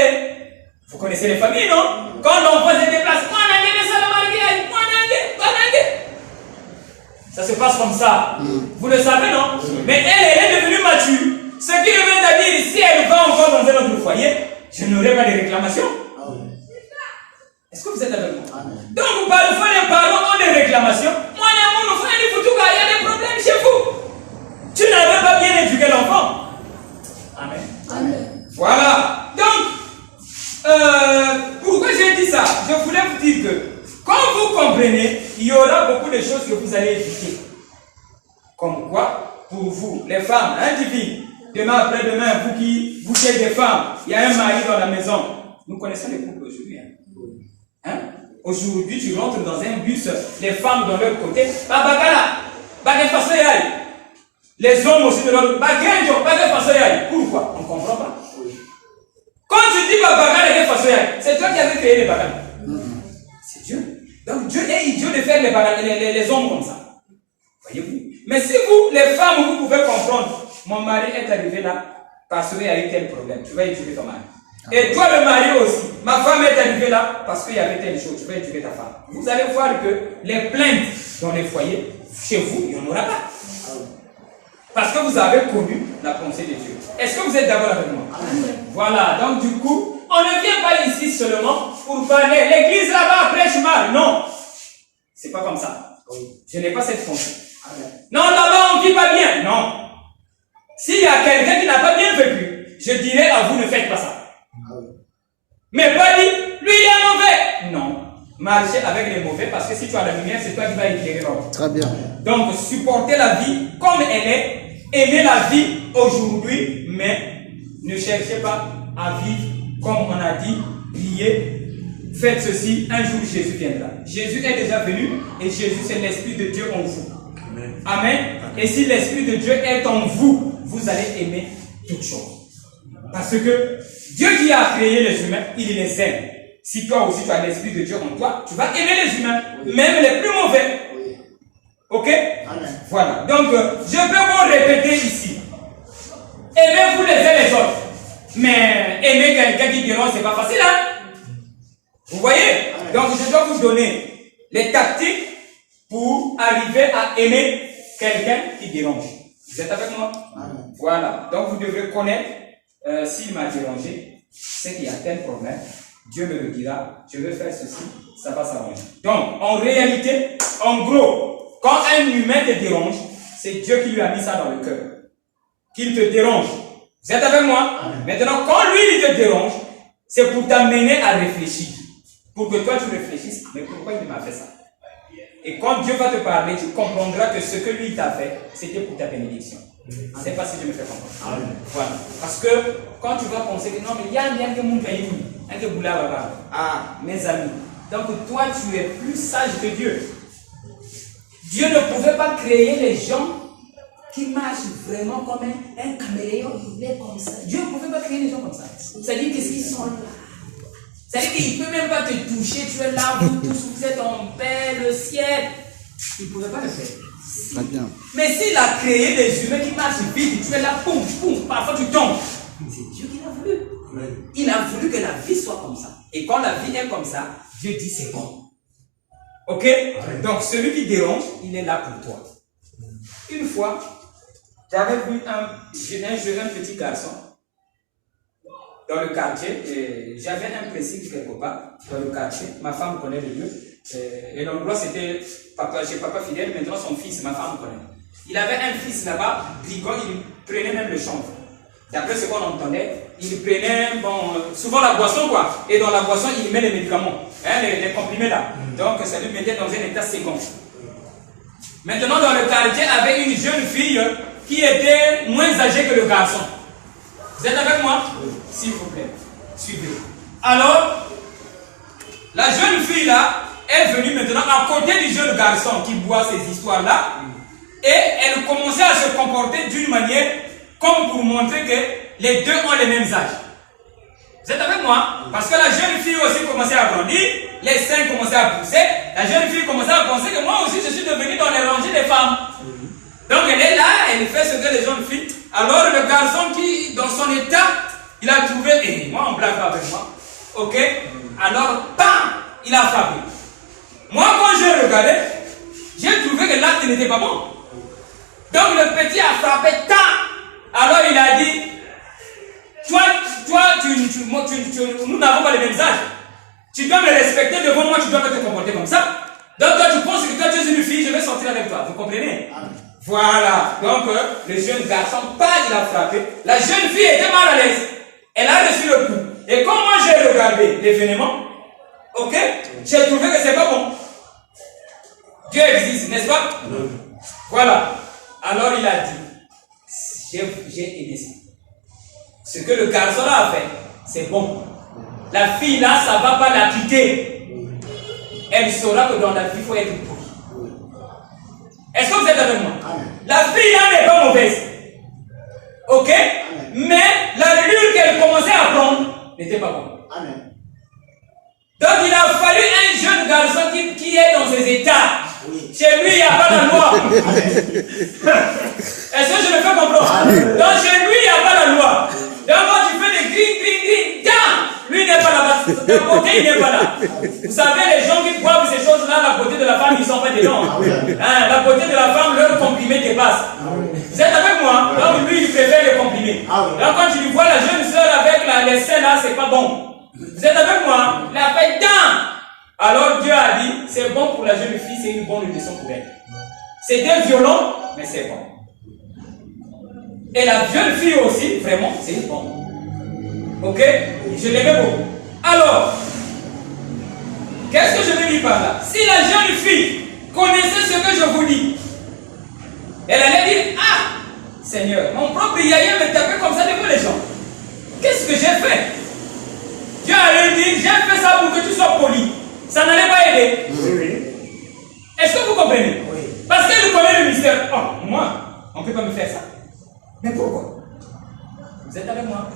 Vous connaissez les familles, non? Quand l'enfant se déplace, ça se passe comme ça. Vous le savez, non? Mais elle est devenue mature. Ce qui revient à dire, si elle va encore dans un autre foyer, je n'aurai pas de réclamation. Est-ce que vous êtes avec moi? Donc, parfois, les parents ont des réclamations. Moi, mon enfant, il y a des problèmes chez vous. Tu n'avais pas bien éduqué l'enfant. Amen. Voilà. Donc, pourquoi j'ai dit ça? Je voulais vous dire que, quand vous comprenez, il y aura beaucoup de choses que vous allez éviter. Comme quoi, pour vous, les femmes, individus, demain après-demain, vous qui êtes des femmes, il y a un mari dans la maison. Nous connaissons les couples aujourd'hui. Aujourd'hui, tu rentres dans un bus, les femmes dans leur côté, les hommes aussi de l'autre côté. Pourquoi? On ne comprend pas. Quand tu dis c'est toi qui avais créé les bagages. C'est Dieu. Donc Dieu est idiot de faire les hommes comme ça. Voyez-vous? Mais si vous, les femmes, vous pouvez comprendre, mon mari est arrivé là parce qu'il y a eu tel problème, tu vas éduquer ton mari. Et toi, le mari aussi, ma femme est arrivée là parce qu'il y avait telle chose, tu vas éduquer ta femme. Vous allez voir que les plaintes dans les foyers, chez vous, il n'y en aura pas. Parce que vous avez connu la pensée de Dieu. Est-ce que vous êtes d'accord avec moi? Voilà, donc du coup, on ne vient pas ici seulement pour parler. L'église là-bas prêche mal. Non, c'est pas comme ça. Je n'ai pas cette pensée. Non, là-bas on ne vit pas bien. Non. S'il y a quelqu'un qui n'a pas bien vécu, je dirais à vous, ne faites pas ça. Mais pas dit, lui il est mauvais. Non. Marchez avec les mauvais parce que si tu as la lumière, c'est toi qui vas éclairer l'homme. Très bien. Donc, supportez la vie comme elle est. Aimez la vie aujourd'hui, mais ne cherchez pas à vivre comme on a dit. Priez, faites ceci, un jour Jésus viendra. Jésus est déjà venu et Jésus c'est l'Esprit de Dieu en vous. Amen. Amen. Et si l'Esprit de Dieu est en vous, vous allez aimer toutes choses. Parce que Dieu qui a créé les humains, il les aime. Si toi aussi tu as l'Esprit de Dieu en toi, tu vas aimer les humains, même les plus mauvais. Ok? Amen. Voilà. Donc, je peux vous répéter ici. Aimez-vous les uns les autres. Mais aimer quelqu'un qui dérange, c'est pas facile, hein? Vous voyez? Amen. Donc, je dois vous donner les tactiques pour arriver à aimer quelqu'un qui dérange. Vous êtes avec moi? Amen. Voilà. Donc, vous devrez connaître s'il m'a dérangé, c'est qu'il y a tel problème. Dieu me le dira. Je vais faire ceci, ça va s'arranger. Donc, en réalité, en gros, quand un humain te dérange, c'est Dieu qui lui a mis ça dans le cœur. Qu'il te dérange. Vous êtes avec moi? Amen. Maintenant, quand lui il te dérange, c'est pour t'amener à réfléchir. Pour que toi tu réfléchisses, mais pourquoi il m'a fait ça? Et quand Dieu va te parler, tu comprendras que ce que lui t'a fait, c'était pour ta bénédiction. C'est pas si je me fais comprendre. Amen. Voilà. Parce que quand tu vas penser que non, mais il y a un que mon pays, un que boula baba. Ah, mes amis. Donc toi, tu es plus sage que Dieu. Dieu ne pouvait pas créer les gens qui marchent vraiment comme un caméléon, il est comme ça. Dieu ne pouvait pas créer les gens comme ça. C'est-à-dire qu'est-ce qu'ils sont là. C'est-à-dire qu'il ne peut même pas te toucher, tu es là, vous tous, vous êtes en paix, le ciel. Il ne pouvait pas le faire. Très bien. Mais s'il a créé des humains qui marchent vite, tu es là, poum, poum, parfois tu tombes. C'est Dieu qui l'a voulu. Il a voulu que la vie soit comme ça. Et quand la vie est comme ça, Dieu dit c'est bon. Ok? Donc celui qui dérange, il est là pour toi. Une fois, j'avais vu un petit garçon dans le quartier, et j'avais un principe quelque part dans le quartier. Ma femme connaît le lieu. Et l'endroit c'était chez Papa Fidèle, maintenant son fils, ma femme connaît. Il avait un fils là-bas, brigand, il prenait même le chanvre. D'après ce qu'on entendait, il prenait souvent la boisson quoi. Et dans la boisson, il met les médicaments, hein, les comprimés là. Donc ça lui mettait dans un état second. Maintenant dans le quartier, il y avait une jeune fille qui était moins âgée que le garçon. Vous êtes avec moi? S'il vous plaît, suivez. Alors, la jeune fille là est venue maintenant à côté du jeune garçon qui boit ces histoires là. Et elle commençait à se comporter d'une manière comme pour montrer que les deux ont les mêmes âges. Vous êtes avec moi? Parce que la jeune fille aussi commençait à grandir, les seins commençaient à pousser, la jeune fille commençait à penser que moi aussi je suis devenue dans les rangées des femmes. Donc elle est là, elle fait ce que les jeunes filles. Alors le garçon qui, dans son état, il a trouvé, et moi on blague avec moi, ok? Alors, bam, il a frappé. Moi quand j'ai regardé, j'ai trouvé que l'acte n'était pas bon. Donc le petit a frappé tant. Alors il a dit, toi, nous n'avons pas les mêmes âges. Tu dois me respecter devant moi, tu dois pas te comporter comme ça. Donc toi tu penses que toi tu es une fille, je vais sortir avec toi. Vous comprenez? Voilà. Donc le jeune garçon, il a frappé. La jeune fille était mal à l'aise. Elle a reçu le coup. Et quand moi j'ai regardé l'événement, ok, j'ai trouvé que c'est pas bon. Dieu existe, n'est-ce pas? Voilà. Alors il a dit, j'ai aimé ça. Ce que le garçon là a fait, c'est bon. La fille là, ça ne va pas la quitter. Elle saura que dans la vie, il faut être poli. Est-ce que vous êtes avec moi? La fille là n'est pas mauvaise. Ok? Mais l'allure qu'elle commençait à prendre n'était pas bonne. Donc il a fallu un jeune garçon qui est dans ses états. Chez lui, il n'y a pas la loi. Est-ce que je me fais comprendre? Donc chez lui, il n'y a pas la loi. Donc quand tu fais des gring, lui n'est pas là-bas. D'un côté, il n'est pas là. Vous savez, les gens qui boivent ces choses-là, la beauté de la femme, ils ne sont pas dedans. La beauté de la femme, leur comprimé dépasse. Vous êtes avec moi? Donc lui, il préfère les comprimés. Donc quand tu lui vois la jeune soeur avec les seins là, c'est pas bon. Vous êtes avec moi? Il a fait dents. Alors Dieu a dit, c'est bon pour la jeune fille, c'est une bonne leçon pour elle. C'était violent, mais c'est bon. Et la jeune fille aussi, vraiment, c'est bon. Ok? Je l'aimais beaucoup. Alors, qu'est-ce que je veux dire par là? Si la jeune fille connaissait ce que je vous dis, elle allait dire, ah, Seigneur, mon propre yaya me tapait comme ça devant les gens. Qu'est-ce que j'ai fait? Dieu allait dire, j'ai fait ça pour que tu sois poli. Ça n'allait pas aider. Est-ce que vous comprenez? Parce qu'elle connaît le mystère. Oh, moi, on ne peut pas me faire ça. Mais pourquoi? Vous êtes avec moi?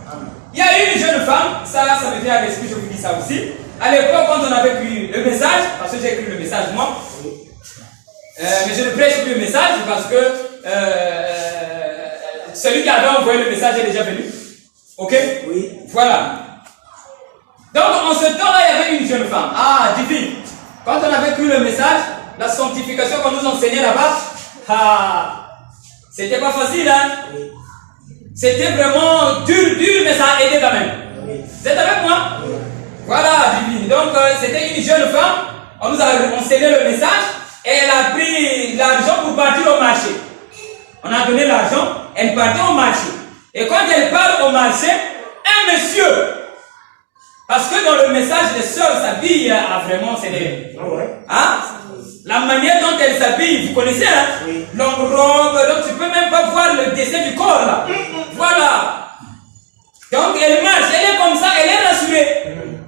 Il y a une jeune femme, ça me vient à l'esprit, je vous dis ça aussi. À l'époque, quand on avait écrit le message, parce que j'ai écrit le message moi, mais je ne prêche plus le message parce que celui qui avait envoyé le message est déjà venu. Ok? Oui. Voilà. Donc, en ce temps-là, il y avait une jeune femme. Ah, divine. Quand on avait écrit le message, la sanctification qu'on nous enseignait là-bas, c'était pas facile, hein? Oui. C'était vraiment dur, mais ça a aidé quand même. Oui. Vous êtes avec moi? Oui. Voilà, divine. Donc, c'était une jeune femme. On nous a enseigné le message et elle a pris l'argent pour partir au marché. On a donné l'argent, elle partait au marché. Et quand elle part au marché, un monsieur, parce que dans le message, les sœurs s'habillent, vraiment, c'est des... Hein? La manière dont elles s'habillent, vous connaissez, hein? Oui. Longue robe, donc tu ne peux même pas voir le dessin du corps, là. Voilà. Donc elle marche, elle est comme ça, elle est rassurée.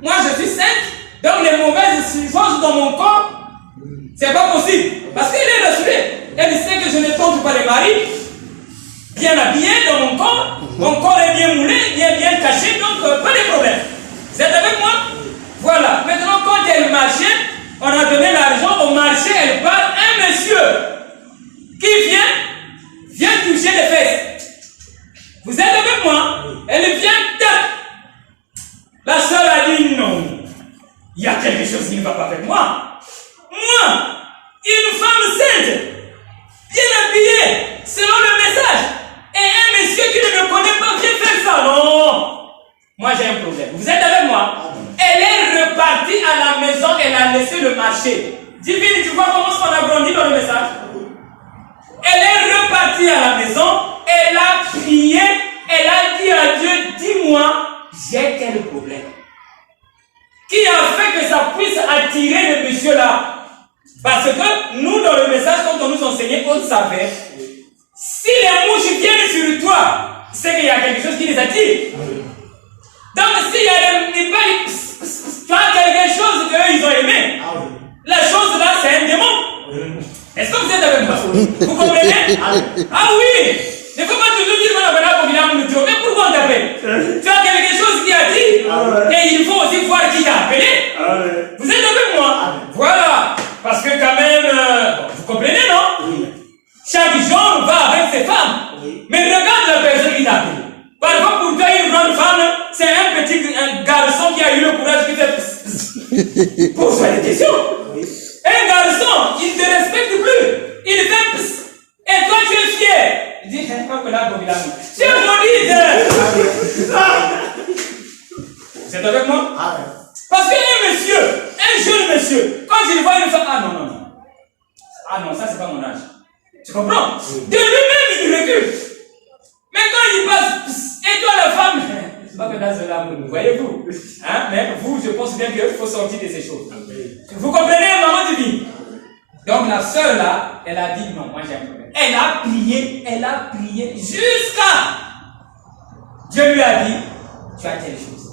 Moi, je suis sainte, donc les mauvaises choses dans mon corps, c'est pas possible. Parce qu'elle est rassurée. Elle sait que je ne tente pas les maris, bien habillé dans mon corps est bien moulé, bien caché, donc pas de problème. Vous êtes avec moi? Voilà. Maintenant, quand elle marchait, on a donné l'argent au marché, elle part, un monsieur qui vient toucher les fesses. Vous êtes avec moi? Elle vient, tac. La sœur a dit non. Il y a quelque chose qui ne va pas avec moi. Moi, une femme sainte, bien habillée, selon le message, et un monsieur qui ne me connaît pas vient faire ça. Non. Moi, j'ai un problème. Vous êtes avec moi? Elle est repartie à la maison, elle a laissé le marché. Divine, tu vois comment on a grandi dans le message? Elle est repartie à la maison, elle a prié, elle a dit à Dieu, dis-moi, j'ai quel problème? Qui a fait que ça puisse attirer le monsieur là? Parce que nous, dans le message, quand on nous enseignait, on savait, si les mouches viennent sur toi, c'est qu'il y a quelque chose qui les attire. Donc, s'il y a quelque chose qu'eux, ils ont aimé, la chose là, c'est un démon. Est-ce que vous êtes avec moi? Vous comprenez? Ah oui! Il ne faut pas toujours dire qu'on appelle pour venir nous dire, mais pourquoi on t'appelle? Tu as quelque chose qui a dit, et il faut aussi voir qui t'a appelé. Vous êtes avec moi? Voilà. Parce que quand même, vous comprenez, non? Chaque genre va avec ses femmes. Mais regarde la personne qui t'a appelé. Parfois, pour toi, une grande femme, c'est un garçon qui a eu le courage qui fait pose-toi des questions. Un garçon, il ne te respecte plus. Il fait et toi, tu es fier. Il dit, que là, tu es maudite. C'est avec moi? Parce qu'un monsieur, un jeune monsieur, quand il voit une femme, ah non. Ah non, ça, c'est pas mon âge. Tu comprends? De lui-même, il recule. Mais quand il passe, et toi la femme, c'est pas que dans ce là, voyez-vous, hein? Mais vous, je pense bien qu'il faut sortir de ces choses. Vous comprenez, maman divine? Donc la sœur là, elle a dit non, moi j'ai un problème. Elle a prié jusqu'à Dieu lui a dit, tu as telle chose.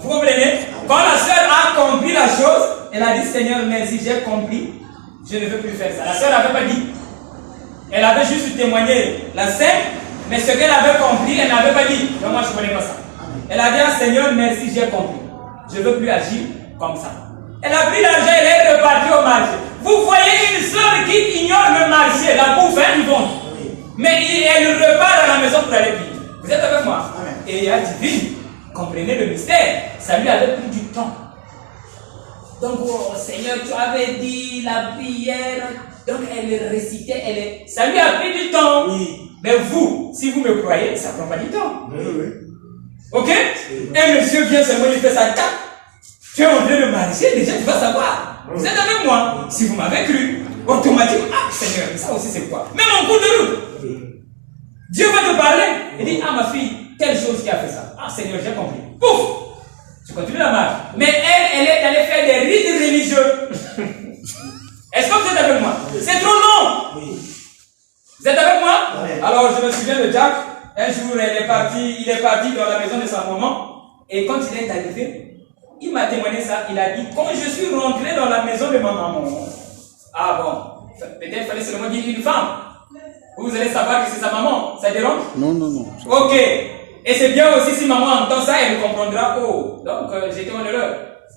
Vous comprenez? Quand la sœur a compris la chose, elle a dit Seigneur, merci, j'ai compris, je ne veux plus faire ça. La sœur n'avait pas dit. Elle avait juste témoigné la scène, mais ce qu'elle avait compris, elle n'avait pas dit. Donc moi je ne connais pas ça. Elle a dit à Seigneur, merci, j'ai compris. Je ne veux plus agir comme ça. Elle a pris l'argent, elle est repartie au marché. Vous voyez une soeur qui ignore le marché, la bouffe, hein, ils vont. Mais elle repart à la maison pour aller prier. Vous êtes avec moi? Et il a dit, comprenez le mystère, ça lui avait pris du temps. Donc, oh, Seigneur, tu avais dit la prière. Donc, elle récitait, ça lui a pris du temps. Oui. Mais vous, si vous me croyez, ça ne prend pas du temps. Oui. Ok? Un monsieur vient seulement, il fait sa carte. Tu es en train de marcher, déjà tu vas savoir. Vous êtes avec moi? Si vous m'avez cru, automatiquement, ah Seigneur, ça aussi c'est quoi? Même en cours de route. Dieu va te parler. Il dit, ah ma fille, telle chose qui a fait ça. Ah Seigneur, j'ai compris. Pouf! Tu continues la marche. Mais elle est allée faire des rites religieux. Est-ce que vous êtes avec moi? C'est trop long. Vous êtes avec moi? Alors je me souviens de Jack. Un jour, il est parti dans la maison de sa maman. Et quand il est arrivé, il m'a témoigné ça. Il a dit, quand je suis rentré dans la maison de ma maman. Ah bon, peut-être qu'il fallait seulement dire une femme. Vous allez savoir que c'est sa maman. Ça dérange? Non, non, non. Ok. Et c'est bien aussi si maman entend ça, elle comprendra. Oh, donc j'étais en erreur.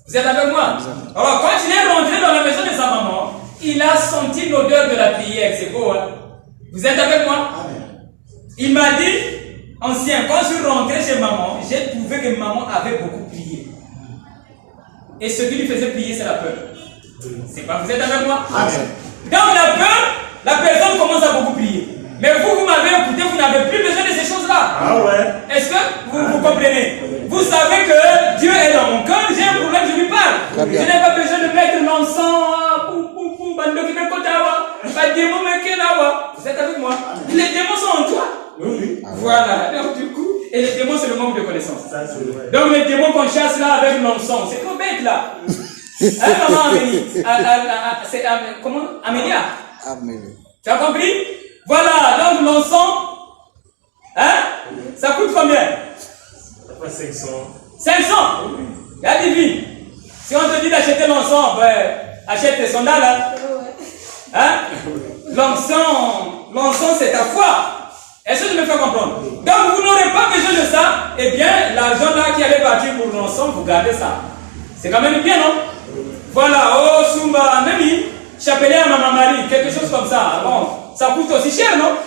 Vous êtes avec moi? Alors, quand il est rentré dans la maison de sa maman, il a senti l'odeur de la prière. C'est beau, hein? Vous êtes avec moi? Il m'a dit, ancien, quand je suis rentré chez maman, j'ai trouvé que maman avait beaucoup prié. Et ce qui lui faisait prier, c'est la peur. C'est pas, vous êtes avec moi? Dans la peur, la personne commence à beaucoup prier. Mais vous m'avez écouté, vous n'avez plus besoin de ces choses-là. Ah ouais. Est-ce que vous comprenez? Vous savez que Dieu est dans mon cœur, j'ai un problème, je lui parle. Je n'ai pas besoin de mettre l'encens, vous êtes avec moi? Les démons sont en toi. Oui. Voilà, donc du coup, et les démons c'est le manque de connaissance. Ça, c'est vrai. Donc les démons qu'on chasse là avec l'encens, c'est trop bête là. Hein, maman Amélie? C'est comment? Amélia? Amélie. Tu as compris? Voilà, donc l'encens, hein? Ça coûte combien? Ça fait 500. 500? Il y a divine. Si on te dit d'acheter l'encens, ben, achète tes sandales, hein? Hein? L'encens c'est ta foi. Est-ce que tu me fais comprendre? Donc vous n'aurez pas besoin de ça. Eh bien, l'argent là qui allait partir pour l'encens, vous gardez ça. C'est quand même bien, non? Voilà, oh Sumba, Nami, chapelet à Maman Marie, quelque chose comme ça. Bon, ça coûte aussi cher, non?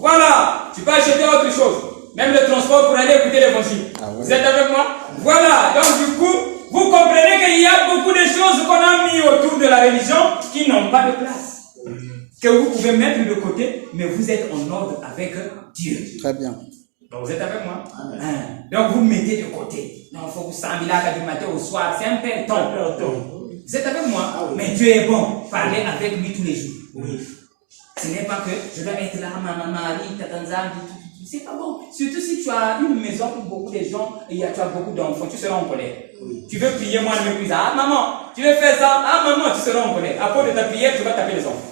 Voilà, tu peux acheter autre chose. Même le transport pour aller écouter l'évangile. Vous êtes avec moi? Voilà, donc du coup, vous comprenez qu'il y a beaucoup de choses qu'on a mis autour de la religion qui n'ont pas de place. Que vous pouvez mettre de côté, mais vous êtes en ordre avec Dieu. Très bien. Donc vous êtes avec moi? Donc vous mettez de côté. Non, il faut vous s'en du matin au soir. C'est un temps. Vous êtes avec moi? Mais Dieu est bon. Parlez avec lui tous les jours. Oui. Ce n'est pas que je dois être là, maman, Marie, Tatanzam, c'est pas bon. Surtout si tu as une maison où beaucoup de gens, tu as beaucoup d'enfants, tu seras en colère. Oui. Tu veux prier, moi je me prie. Ah maman, tu veux faire ça? Ah maman, tu seras en colère. À cause de ta prière, tu vas taper les enfants.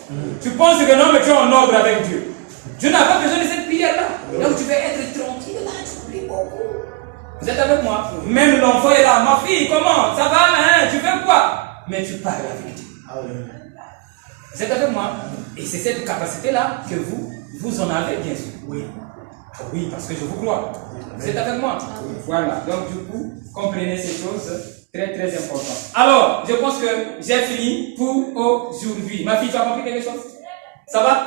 Tu penses que non, mais tu es en ordre avec Dieu. Dieu n'a pas besoin de cette prière-là. Donc tu vas être tranquille là, tu pries beaucoup. Vous êtes avec moi? Même l'enfant est là. Ma fille, comment? Ça va, hein? Tu fais quoi? Mais tu parles avec Dieu. Vous êtes avec moi? Et c'est cette capacité-là que vous en avez, bien sûr. Oui. Oui, parce que je vous crois. Vous êtes avec moi? Voilà. Donc, du coup, comprenez ces choses très, très importantes. Alors, je pense que j'ai fini pour aujourd'hui. Ma fille, tu as compris quelque chose? Ça va?